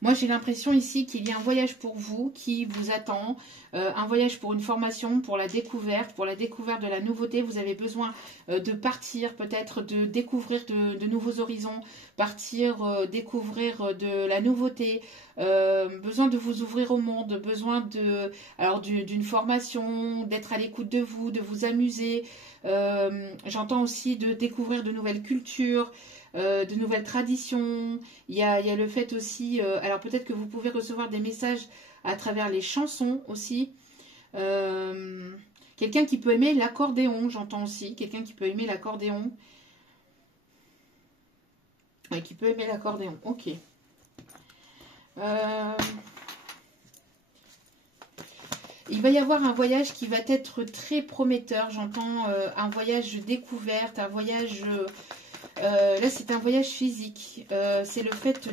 Moi, j'ai l'impression ici qu'il y a un voyage pour vous qui vous attend, un voyage pour une formation, pour la découverte de la nouveauté. Vous avez besoin de partir, peut-être de découvrir de nouveaux horizons, partir, découvrir de la nouveauté, besoin de vous ouvrir au monde, besoin d'une formation, d'être à l'écoute de vous amuser. J'entends aussi de découvrir de nouvelles cultures. De nouvelles traditions, il y a le fait aussi, alors peut-être que vous pouvez recevoir des messages à travers les chansons aussi, quelqu'un qui peut aimer l'accordéon, j'entends aussi, quelqu'un qui peut aimer l'accordéon, ouais, qui peut aimer l'accordéon, ok. Il va y avoir un voyage qui va être très prometteur, j'entends un voyage découverte, un voyage... là, c'est un voyage physique. C'est le fait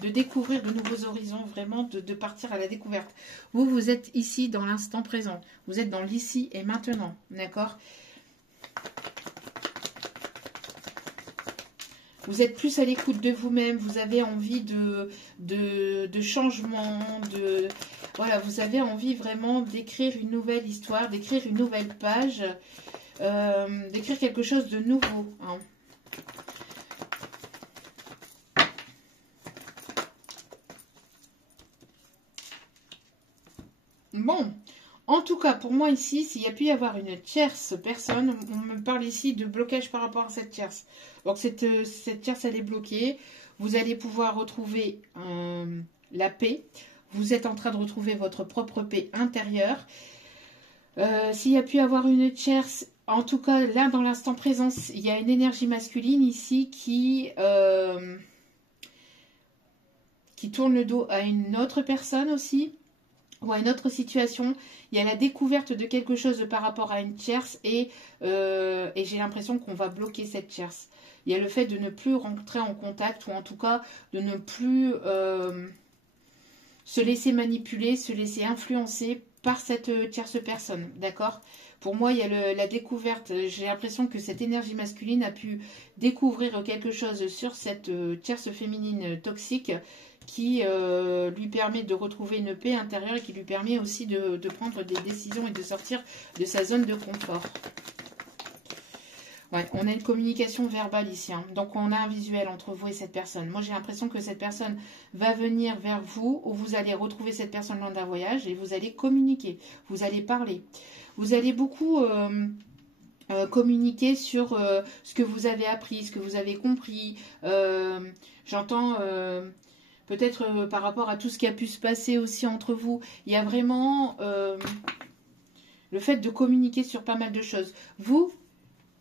de découvrir de nouveaux horizons, vraiment de partir à la découverte. Vous êtes ici dans l'instant présent. Vous êtes dans l'ici et maintenant. D'accord? Vous êtes plus à l'écoute de vous-même. Vous avez envie de changement, voilà, vous avez envie vraiment d'écrire une nouvelle histoire, d'écrire une nouvelle page. d'écrire quelque chose de nouveau. Hein. Bon, en tout cas, pour moi ici, s'il y a pu y avoir une tierce personne, on me parle ici de blocage par rapport à cette tierce. Donc cette tierce, elle est bloquée. Vous allez pouvoir retrouver la paix. Vous êtes en train de retrouver votre propre paix intérieure. S'il y a pu y avoir une tierce, en tout cas, là, dans l'instant présent, il y a une énergie masculine ici qui tourne le dos à une autre personne aussi. Ou à une autre situation, il y a la découverte de quelque chose par rapport à une tierce et j'ai l'impression qu'on va bloquer cette tierce. Il y a le fait de ne plus rentrer en contact ou en tout cas de ne plus se laisser manipuler, se laisser influencer par cette tierce personne, d'accord? Pour moi, il y a la découverte, j'ai l'impression que cette énergie masculine a pu découvrir quelque chose sur cette tierce féminine toxique qui lui permet de retrouver une paix intérieure et qui lui permet aussi de prendre des décisions et de sortir de sa zone de confort. Ouais, on a une communication verbale ici, hein. Donc on a un visuel entre vous et cette personne. Moi j'ai l'impression que cette personne va venir vers vous, ou vous allez retrouver cette personne lors d'un voyage et vous allez communiquer, vous allez parler. Vous allez beaucoup communiquer sur ce que vous avez appris, ce que vous avez compris. J'entends... peut-être par rapport à tout ce qui a pu se passer aussi entre vous, il y a vraiment le fait de communiquer sur pas mal de choses.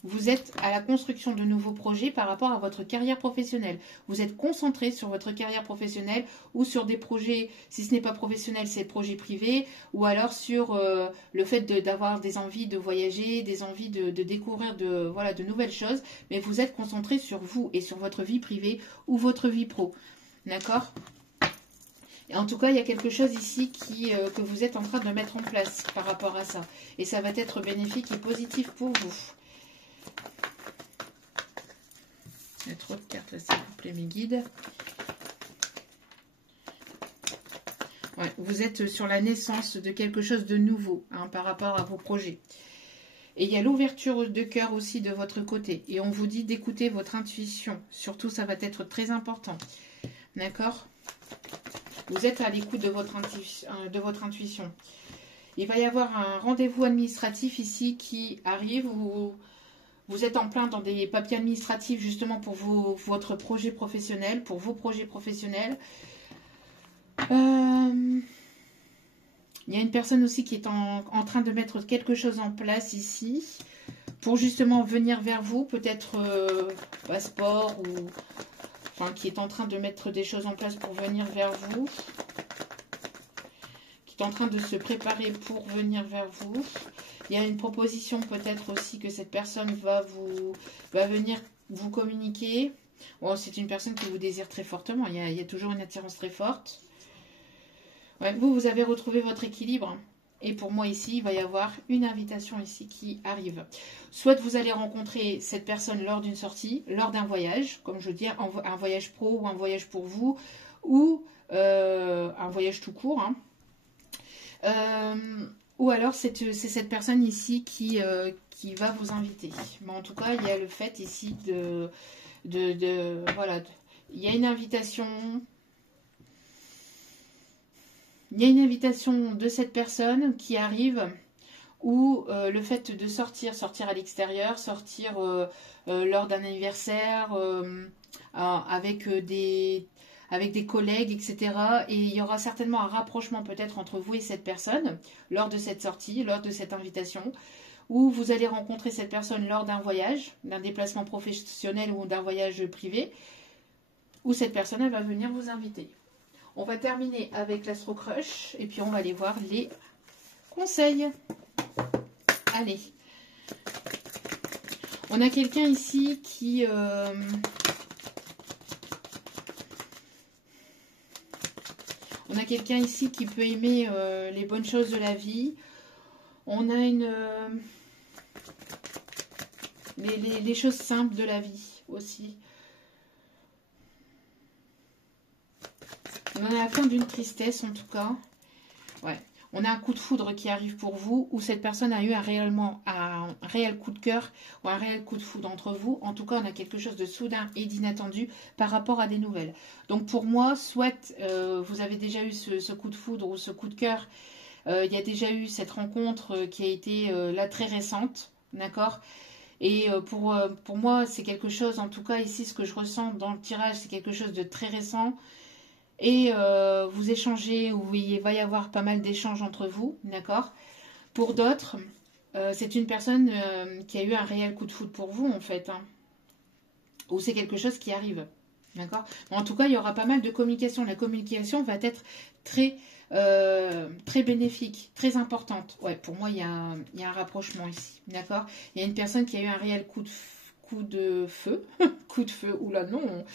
Vous êtes à la construction de nouveaux projets par rapport à votre carrière professionnelle. Vous êtes concentré sur votre carrière professionnelle ou sur des projets, si ce n'est pas professionnel, c'est projets privés, ou alors sur le fait d'avoir des envies de voyager, des envies de découvrir de nouvelles choses, mais vous êtes concentré sur vous et sur votre vie privée ou votre vie pro. D'accord ? Et en tout cas, il y a quelque chose ici que vous êtes en train de mettre en place par rapport à ça. Et ça va être bénéfique et positif pour vous. Il y a trop de cartes là, s'il vous plaît, mes guides. Ouais, vous êtes sur la naissance de quelque chose de nouveau, hein, par rapport à vos projets. Et il y a l'ouverture de cœur aussi de votre côté. Et on vous dit d'écouter votre intuition. Surtout, ça va être très important. D'accord ? Vous êtes à l'écoute de votre intuition. Il va y avoir un rendez-vous administratif ici qui arrive. Vous êtes en plein dans des papiers administratifs justement pour votre projet professionnel, pour vos projets professionnels. Il y a une personne aussi qui est en train de mettre quelque chose en place ici pour justement venir vers vous, peut-être passeport ou... Enfin, qui est en train de mettre des choses en place pour venir vers vous. Qui est en train de se préparer pour venir vers vous. Il y a une proposition peut-être aussi que cette personne va venir vous communiquer. Bon, c'est une personne qui vous désire très fortement. Il y a toujours une attirance très forte. Ouais, vous avez retrouvé votre équilibre. Et pour moi ici, il va y avoir une invitation ici qui arrive. Soit vous allez rencontrer cette personne lors d'une sortie, lors d'un voyage, comme je dis, un voyage pro ou un voyage pour vous, ou un voyage tout court. Hein. Ou alors c'est cette personne ici qui va vous inviter. Mais en tout cas, il y a le fait ici voilà, il y a une invitation. Il y a une invitation de cette personne qui arrive, ou le fait de sortir à l'extérieur, sortir lors d'un anniversaire avec des collègues, etc. Et il y aura certainement un rapprochement peut-être entre vous et cette personne lors de cette sortie, lors de cette invitation, où vous allez rencontrer cette personne lors d'un voyage, d'un déplacement professionnel ou d'un voyage privé, où cette personne elle va venir vous inviter. On va terminer avec l'Astro Crush et puis on va aller voir les conseils. Allez. On a quelqu'un ici qui... On a quelqu'un ici qui peut aimer les bonnes choses de la vie. On a les choses simples de la vie aussi. On a la fin d'une tristesse en tout cas. Ouais. On a un coup de foudre qui arrive pour vous, ou cette personne a eu un réel coup de cœur ou un réel coup de foudre entre vous. En tout cas, on a quelque chose de soudain et d'inattendu par rapport à des nouvelles. Donc pour moi, soit vous avez déjà eu ce coup de foudre ou ce coup de cœur, il y a déjà eu cette rencontre qui a été là très récente, d'accord? Et pour moi, c'est quelque chose, en tout cas ici, ce que je ressens dans le tirage, c'est quelque chose de très récent. Et vous échangez, ou il va y avoir pas mal d'échanges entre vous, d'accord? Pour d'autres, c'est une personne qui a eu un réel coup de foudre pour vous, en fait, hein, ou c'est quelque chose qui arrive, d'accord? En tout cas, il y aura pas mal de communication. La communication va être très, très bénéfique, très importante. Ouais, pour moi, il y a un rapprochement ici, d'accord? Il y a une personne qui a eu un réel coup de feu, coup de feu, oula non,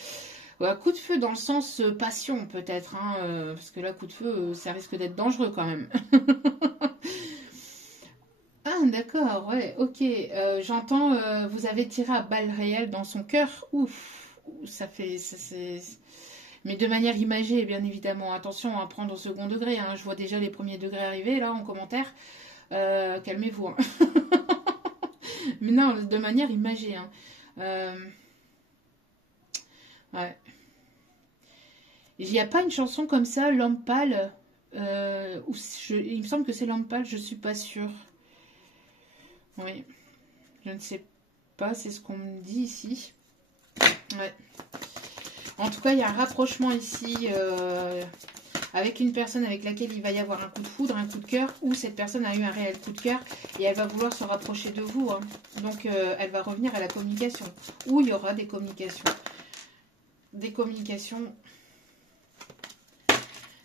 ouais, coup de feu dans le sens passion peut-être, hein, parce que là, coup de feu, ça risque d'être dangereux quand même. Ah, d'accord, ouais, ok. J'entends, vous avez tiré à balles réelles dans son cœur. Ouf, ça fait, mais de manière imagée, bien évidemment. Attention à prendre au second degré, hein. Je vois déjà les premiers degrés arriver là en commentaire. Calmez-vous, hein. Mais non, de manière imagée, hein. Ouais. Il n'y a pas une chanson comme ça, L'homme pâle, il me semble que c'est L'homme pâle, je suis pas sûre. Oui, je ne sais pas, c'est ce qu'on me dit ici. Ouais. En tout cas, il y a un rapprochement ici avec une personne avec laquelle il va y avoir un coup de foudre, un coup de cœur, ou cette personne a eu un réel coup de cœur et elle va vouloir se rapprocher de vous, hein. Donc, elle va revenir à la communication, ou il y aura des communications. Des communications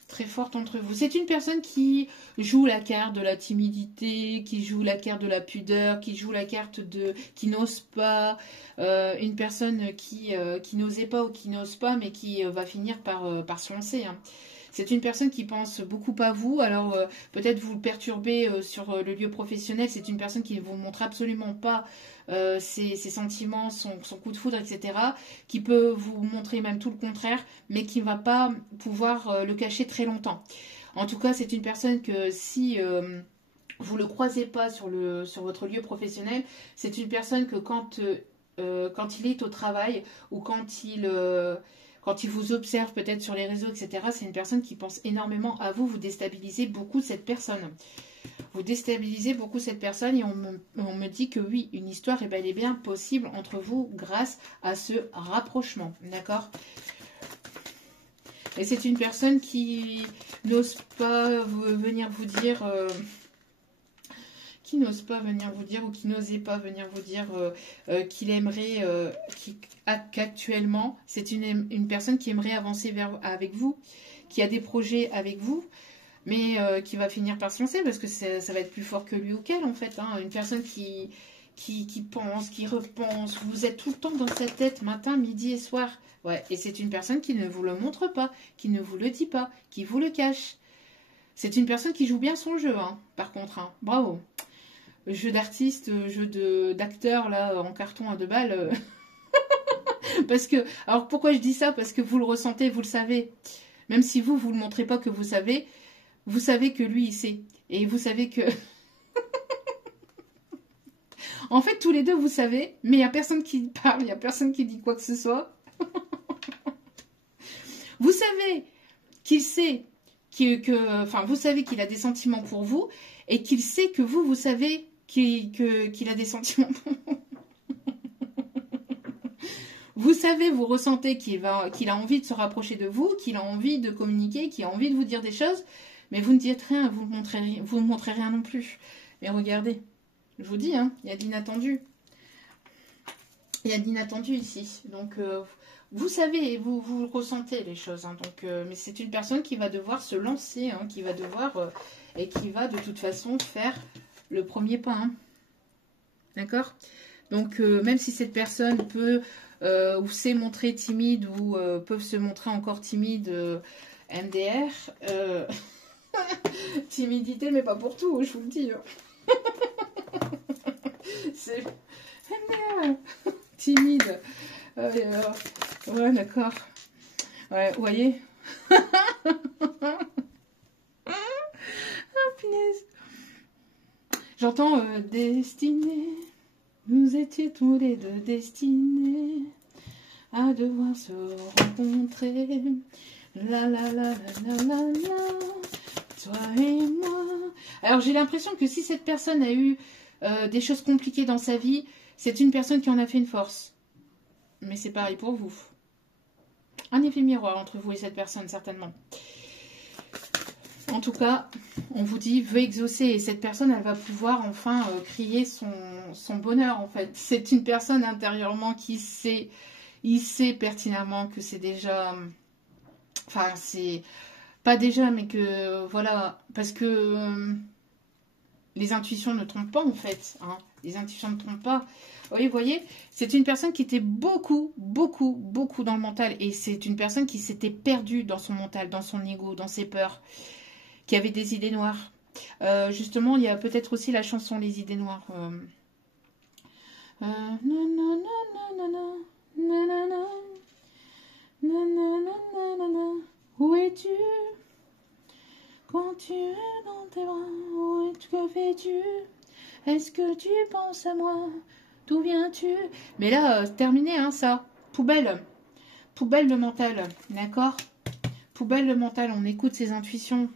très forte entre vous. C'est une personne qui joue la carte de la timidité, qui joue la carte de la pudeur, qui joue la carte de qui n'ose pas, une personne qui n'osait pas ou qui n'ose pas, mais qui va finir par se lancer, hein. C'est une personne qui pense beaucoup à vous. Alors peut-être vous le perturbez sur le lieu professionnel. C'est une personne qui ne vous montre absolument pas ses sentiments, son coup de foudre, etc. Qui peut vous montrer même tout le contraire, mais qui ne va pas pouvoir le cacher très longtemps. En tout cas, c'est une personne que si vous ne le croisez pas sur votre lieu professionnel, c'est une personne que quand il est au travail ou quand il vous observe peut-être sur les réseaux, etc., c'est une personne qui pense énormément à vous. Vous déstabilisez beaucoup cette personne. Vous déstabilisez beaucoup cette personne et on me dit que oui, une histoire est bel et bien possible entre vous grâce à ce rapprochement. D'accord ? Et c'est une personne qui n'ose pas venir vous dire... qui n'ose pas venir vous dire ou qui n'osait pas venir vous dire qu'il aimerait, qu'actuellement, c'est une personne qui aimerait avancer avec vous, qui a des projets avec vous, mais qui va finir par se lancer parce que ça va être plus fort que lui ou qu'elle en fait, hein. Une personne qui pense, qui repense, vous êtes tout le temps dans sa tête, matin, midi et soir. Ouais, et c'est une personne qui ne vous le montre pas, qui ne vous le dit pas, qui vous le cache. C'est une personne qui joue bien son jeu, hein, par contre, hein. Bravo. Jeu d'artiste, jeu d'acteur là en carton à 2 balles. Parce que, alors pourquoi je dis ça? Parce que vous le ressentez, vous le savez. Même si vous le montrez pas que vous savez que lui il sait. Et vous savez que... En fait, tous les deux vous savez, mais il n'y a personne qui parle, il n'y a personne qui dit quoi que ce soit. Vous savez qu'il sait enfin, vous savez qu'il a des sentiments pour vous et qu'il sait que vous savez qu'il a des sentiments pour vous. Vous savez, vous ressentez qu'il a envie de se rapprocher de vous, qu'il a envie de communiquer, qu'il a envie de vous dire des choses, mais vous ne dites rien, vous ne montrez rien non plus. Mais regardez, je vous dis, hein, il y a de l'inattendu. Il y a de l'inattendu ici. Donc, vous savez, vous ressentez les choses, hein. Donc, mais c'est une personne qui va devoir se lancer, hein, qui va devoir, et qui va de toute façon faire le premier pas, hein. D'accord ? Donc, même si cette personne peut ou sait montrer timide ou peuvent se montrer encore timide, MDR, timidité, mais pas pour tout, je vous le dis, hein. C'est MDR, timide. Ouais, d'accord. Ouais, vous voyez. Ah, j'entends destinée. Nous étions tous les deux destinés à devoir se rencontrer. La la la la la la la. Toi et moi. Alors j'ai l'impression que si cette personne a eu des choses compliquées dans sa vie, c'est une personne qui en a fait une force. Mais c'est pareil pour vous. Un effet miroir entre vous et cette personne, certainement. En tout cas, on vous dit, veut exaucer. Et cette personne, elle va pouvoir enfin crier son bonheur, en fait. C'est une personne intérieurement qui sait, il sait pertinemment que c'est déjà... Enfin, c'est... Pas déjà, mais que... Voilà, parce que... les intuitions ne trompent pas, en fait. Hein. Les intuitions ne trompent pas. Oui, vous voyez, c'est une personne qui était beaucoup dans le mental. Et c'est une personne qui s'était perdue dans son mental, dans son ego, dans ses peurs, qui avait des idées noires. Justement, il y a peut-être aussi la chanson Les idées noires. Où es-tu quand tu es dans tes bras? Où es-tu? Que fais-tu? Est-ce que tu penses à moi? D'où viens-tu? Mais là, terminé, hein, ça. Poubelle. Poubelle le mental, d'accord? Poubelle le mental, on écoute ses intuitions.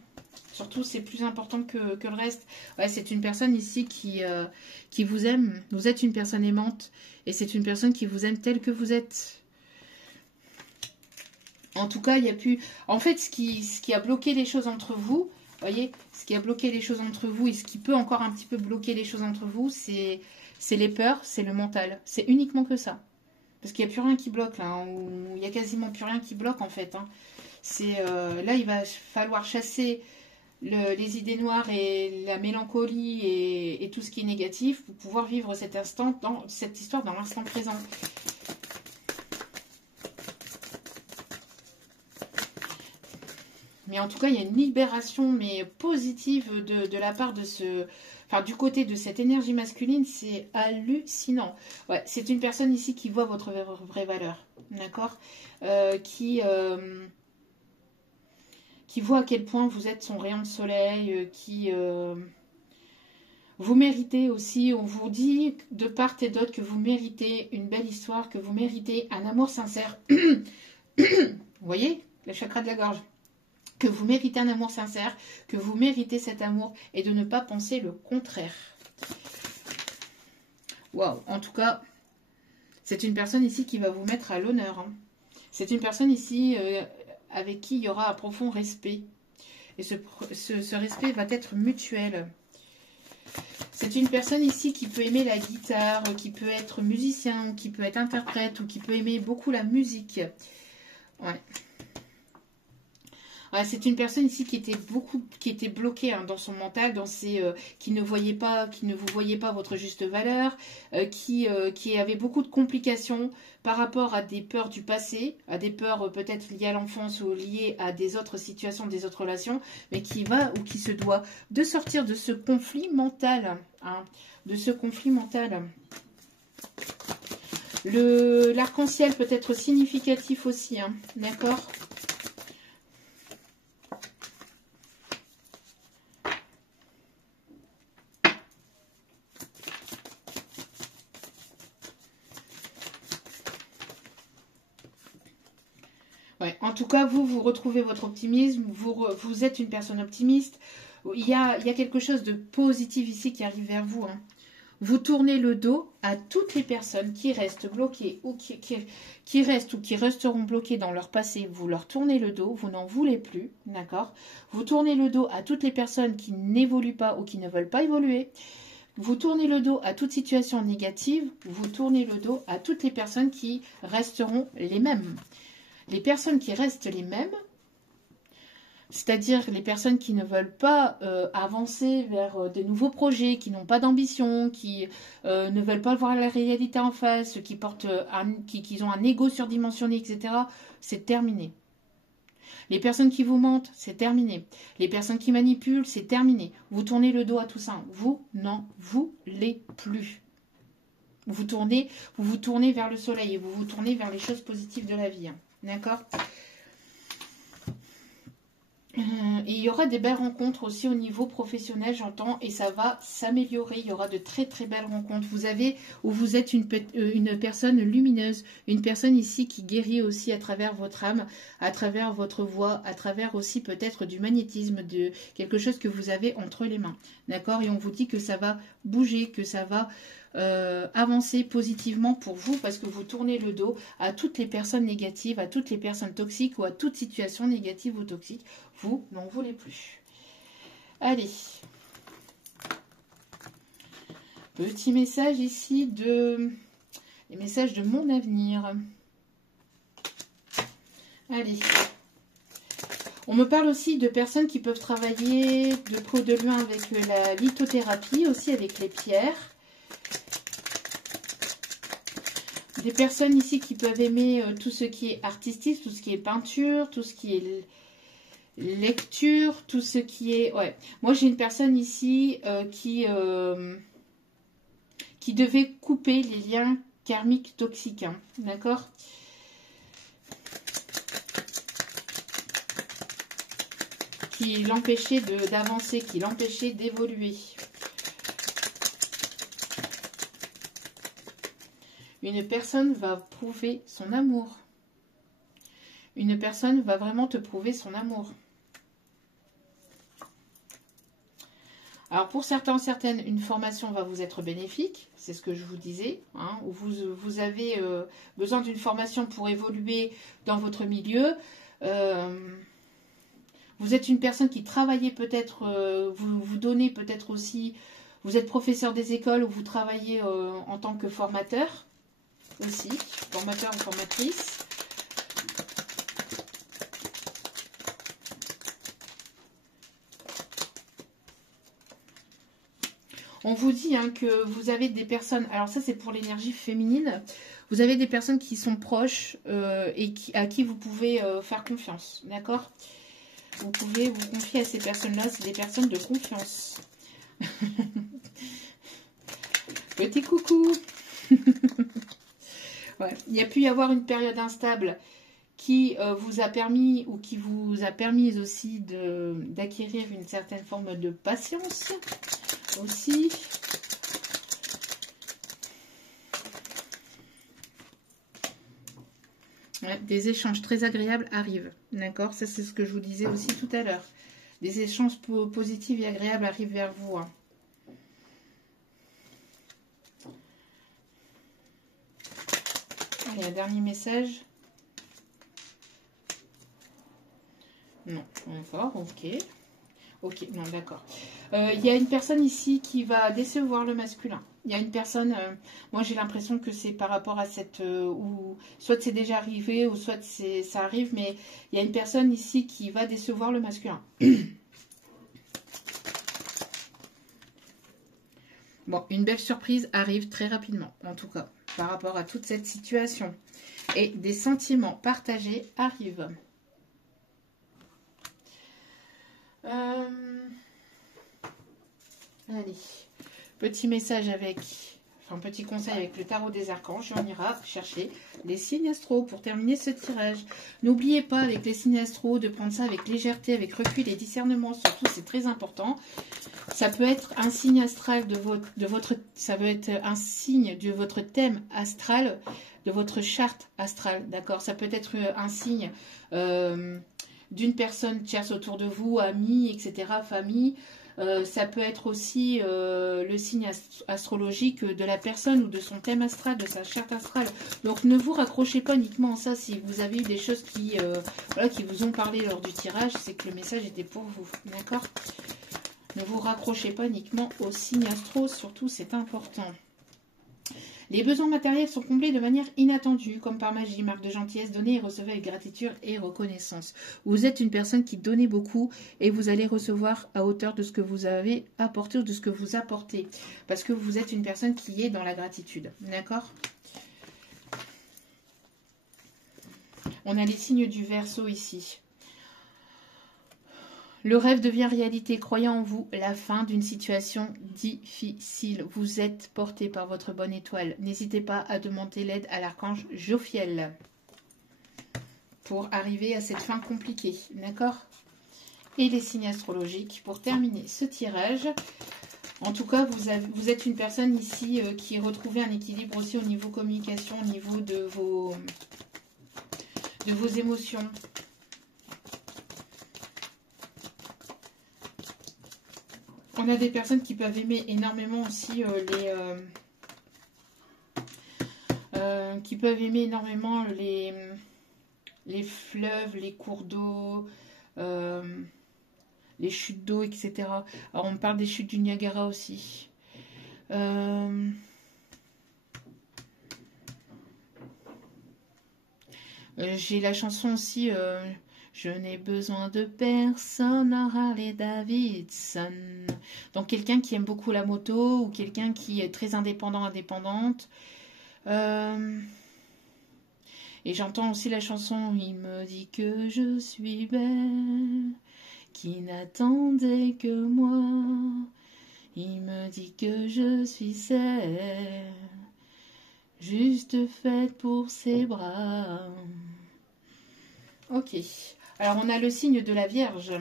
Surtout, c'est plus important que le reste. Ouais, c'est une personne ici qui vous aime. Vous êtes une personne aimante. Et c'est une personne qui vous aime telle que vous êtes. En tout cas, il y a plus... En fait, ce qui a bloqué les choses entre vous, voyez, ce qui a bloqué les choses entre vous et ce qui peut encore un petit peu bloquer les choses entre vous, c'est les peurs, c'est le mental. C'est uniquement que ça. Parce qu'il n'y a plus rien qui bloque, là. Hein, il n'y a quasiment plus rien qui bloque, en fait. Hein. Là, il va falloir chasser les idées noires et la mélancolie et tout ce qui est négatif pour pouvoir vivre cet instant, cette histoire dans l'instant présent. Mais en tout cas, il y a une libération mais positive de la part de ce... Enfin, du côté de cette énergie masculine, c'est hallucinant. Ouais, c'est une personne ici qui voit votre vraie valeur, d'accord, qui voit à quel point vous êtes son rayon de soleil, vous méritez aussi, on vous dit de part et d'autre que vous méritez une belle histoire, que vous méritez un amour sincère. Vous voyez, le chakra de la gorge. Que vous méritez un amour sincère, que vous méritez cet amour et de ne pas penser le contraire. Waouh, en tout cas, c'est une personne ici qui va vous mettre à l'honneur. Hein. C'est une personne ici avec qui il y aura un profond respect. Et ce respect va être mutuel. C'est une personne ici qui peut aimer la guitare, qui peut être musicien, qui peut être interprète ou qui peut aimer beaucoup la musique. Ouais. Ouais, c'est une personne ici qui était bloquée hein, dans son mental, qui ne vous voyait pas votre juste valeur, qui avait beaucoup de complications par rapport à des peurs du passé, à des peurs peut-être liées à l'enfance ou liées à des autres situations, des autres relations, mais qui se doit de sortir de ce conflit mental, hein, de ce conflit mental. L'arc-en-ciel peut être significatif aussi, hein, d'accord ? Ouais, en tout cas, vous retrouvez votre optimisme, vous êtes une personne optimiste. Il y a quelque chose de positif ici qui arrive vers vous. Hein. Vous tournez le dos à toutes les personnes qui restent bloquées ou qui restent ou qui resteront bloquées dans leur passé. Vous leur tournez le dos, vous n'en voulez plus, d'accord? Vous tournez le dos à toutes les personnes qui n'évoluent pas ou qui ne veulent pas évoluer. Vous tournez le dos à toute situation négative. Vous tournez le dos à toutes les personnes qui resteront les mêmes. Les personnes qui restent les mêmes, c'est-à-dire les personnes qui ne veulent pas avancer vers de nouveaux projets, qui n'ont pas d'ambition, qui ne veulent pas voir la réalité en face, qui ont un ego surdimensionné, etc., c'est terminé. Les personnes qui vous mentent, c'est terminé. Les personnes qui manipulent, c'est terminé. Vous tournez le dos à tout ça. Vous n'en voulez plus. Vous vous tournez vers le soleil et vous vous tournez vers les choses positives de la vie. Hein. D'accord ? Et il y aura des belles rencontres aussi au niveau professionnel, j'entends, et ça va s'améliorer. Il y aura de très très belles rencontres. Vous avez, ou vous êtes une personne lumineuse, une personne ici qui guérit aussi à travers votre âme, à travers votre voix, à travers aussi peut-être du magnétisme, de quelque chose que vous avez entre les mains. D'accord? Et on vous dit que ça va bouger, que ça va avancer positivement pour vous parce que vous tournez le dos à toutes les personnes négatives, à toutes les personnes toxiques ou à toute situation négative ou toxique. Vous n'en voulez plus. Allez. Petit message ici les messages de mon avenir. Allez. On me parle aussi de personnes qui peuvent travailler de près ou de loin avec la lithothérapie, aussi avec les pierres. Des personnes ici qui peuvent aimer tout ce qui est artistique, tout ce qui est peinture, tout ce qui est lecture, tout ce qui est... Ouais. Moi, j'ai une personne ici qui devait couper les liens karmiques toxiques. Hein, d'accord ? Qui l'empêchait d'avancer, qui l'empêchait d'évoluer. Une personne va prouver son amour. Une personne va vraiment te prouver son amour. Alors pour certains, certaines, une formation va vous être bénéfique, c'est ce que je vous disais, hein, où vous avez besoin d'une formation pour évoluer dans votre milieu. Vous êtes une personne qui travaillait peut-être, vous donnez peut-être aussi, vous êtes professeur des écoles ou vous travaillez en tant que formateur aussi, formateur ou formatrice. On vous dit hein, que vous avez des personnes, alors ça c'est pour l'énergie féminine, vous avez des personnes qui sont proches et à qui vous pouvez faire confiance, d'accord? Vous pouvez vous confier à ces personnes-là, c'est des personnes de confiance. Petit coucou. Ouais. Il y a pu y avoir une période instable qui vous a permis ou qui vous a permis aussi d'acquérir une certaine forme de patience aussi. Ouais, des échanges très agréables arrivent, d'accord? Ça c'est ce que je vous disais aussi tout à l'heure. Des échanges positifs et agréables arrivent vers vous. Hein. Allez, un dernier message. Non, d'accord, ok. Ok, non, d'accord. Il y a une personne ici qui va décevoir le masculin. Il y a une personne, moi j'ai l'impression que c'est par rapport à cette... ou soit c'est déjà arrivé, ou soit ça arrive, mais il y a une personne ici qui va décevoir le masculin. Bon, une belle surprise arrive très rapidement, en tout cas, par rapport à toute cette situation. Et des sentiments partagés arrivent. Allez, petit message avec, enfin petit conseil avec le tarot des archanges. On ira chercher les signes astro pour terminer ce tirage. N'oubliez pas avec les signes astro de prendre ça avec légèreté, avec recul et discernement. Surtout, c'est très important. Ça peut être un signe astral ça peut être un signe de votre thème astral, de votre charte astrale, d'accord? Ça peut être un signe d'une personne tierce autour de vous, amis, etc., famille. Ça peut être aussi le signe astrologique de la personne ou de son thème astral, de sa charte astrale. Donc ne vous raccrochez pas uniquement à ça. Si vous avez eu des choses qui vous ont parlé lors du tirage, c'est que le message était pour vous, d'accord? Ne vous raccrochez pas uniquement au signe astro, surtout c'est important. Les besoins matériels sont comblés de manière inattendue, comme par magie, marque de gentillesse, donnez et recevez avec gratitude et reconnaissance. Vous êtes une personne qui donnez beaucoup et vous allez recevoir à hauteur de ce que vous avez apporté ou de ce que vous apportez. Parce que vous êtes une personne qui est dans la gratitude. D'accord? On a les signes du Verseau ici. Le rêve devient réalité. Croyez en vous, la fin d'une situation difficile. Vous êtes porté par votre bonne étoile. N'hésitez pas à demander l'aide à l'archange Jophiel pour arriver à cette fin compliquée. D'accord? et les signes astrologiques pour terminer ce tirage. En tout cas, vous êtes une personne ici qui retrouvait un équilibre aussi au niveau communication, au niveau de vos émotions. On a des personnes qui peuvent aimer énormément aussi les fleuves, les cours d'eau, les chutes d'eau, etc. Alors, on me parle des chutes du Niagara aussi. J'ai la chanson aussi... je n'ai besoin de personne, Harley Davidson. Donc, quelqu'un qui aime beaucoup la moto ou quelqu'un qui est très indépendant, indépendante. Et j'entends aussi la chanson « Il me dit que je suis belle, qui n'attendait que moi. Il me dit que je suis celle, juste faite pour ses bras. » Ok. Alors, on a le signe de la Vierge.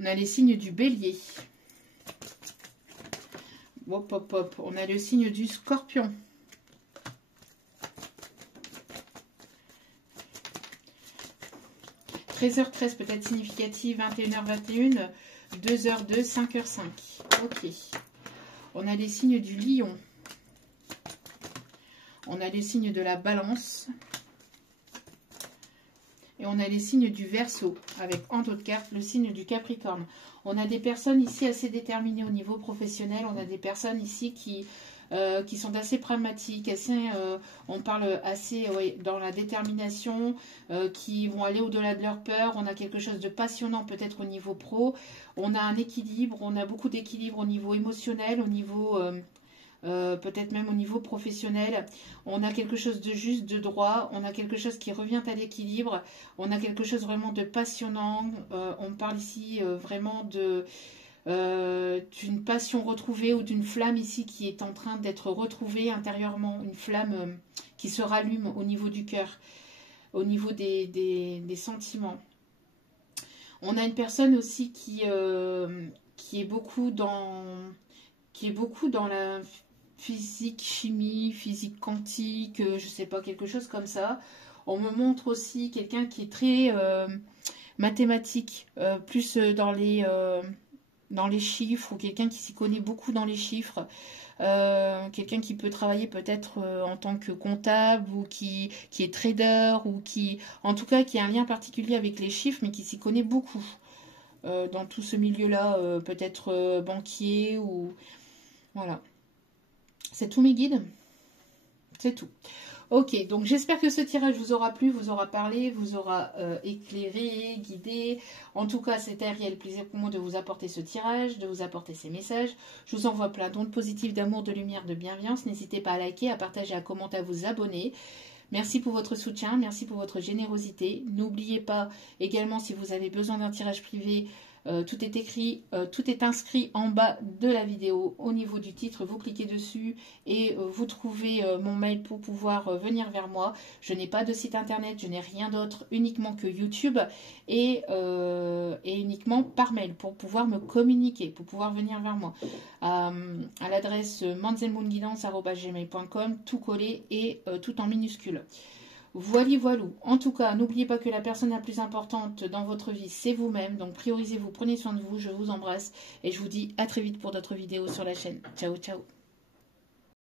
On a les signes du Bélier. Hop, hop, hop. On a le signe du Scorpion. « 13h13 peut-être significative, 21h21, 2h02, 5h05. » Ok. On a les signes du Lion. On a les signes de la Balance. Et on a les signes du Verseau, avec en d'autres cartes le signe du Capricorne. On a des personnes ici assez déterminées au niveau professionnel. On a des personnes ici qui sont assez pragmatiques, on parle assez dans la détermination, qui vont aller au-delà de leur peur. On a quelque chose de passionnant peut-être au niveau pro. On a un équilibre, on a beaucoup d'équilibre au niveau émotionnel, au niveau... peut-être même au niveau professionnel, on a quelque chose de juste, de droit, on a quelque chose qui revient à l'équilibre, on a quelque chose vraiment de passionnant, on parle ici vraiment d'une passion retrouvée ou d'une flamme ici qui est en train d'être retrouvée intérieurement, une flamme qui se rallume au niveau du cœur, au niveau des sentiments. On a une personne aussi qui est beaucoup dans la physique, chimie, physique quantique, je sais pas, quelque chose comme ça. On me montre aussi quelqu'un qui est très mathématique, plus dans les chiffres, ou quelqu'un qui s'y connaît beaucoup dans les chiffres. Quelqu'un qui peut travailler peut-être en tant que comptable, ou qui est trader, ou qui, en tout cas, qui a un lien particulier avec les chiffres, mais qui s'y connaît beaucoup. Dans tout ce milieu-là, peut-être banquier, ou... Voilà. C'est tous mes guides. C'est tout. Ok, donc j'espère que ce tirage vous aura plu, vous aura parlé, vous aura éclairé, guidé. En tout cas, c'était un réel plaisir pour moi de vous apporter ce tirage, de vous apporter ces messages. Je vous envoie plein d'ondes positives, d'amour, de lumière, de bienveillance. N'hésitez pas à liker, à partager, à commenter, à vous abonner. Merci pour votre soutien, merci pour votre générosité. N'oubliez pas également, si vous avez besoin d'un tirage privé, tout est écrit, tout est inscrit en bas de la vidéo. Au niveau du titre, vous cliquez dessus et vous trouvez mon mail pour pouvoir venir vers moi. Je n'ai pas de site internet, je n'ai rien d'autre, uniquement que YouTube et uniquement par mail pour pouvoir me communiquer, pour pouvoir venir vers moi. À l'adresse manzelmoonguidance@gmail.com, tout collé et tout en minuscule. Voilà, voilou. En tout cas, n'oubliez pas que la personne la plus importante dans votre vie, c'est vous-même. Donc, priorisez-vous, prenez soin de vous. Je vous embrasse et je vous dis à très vite pour d'autres vidéos sur la chaîne. Ciao, ciao.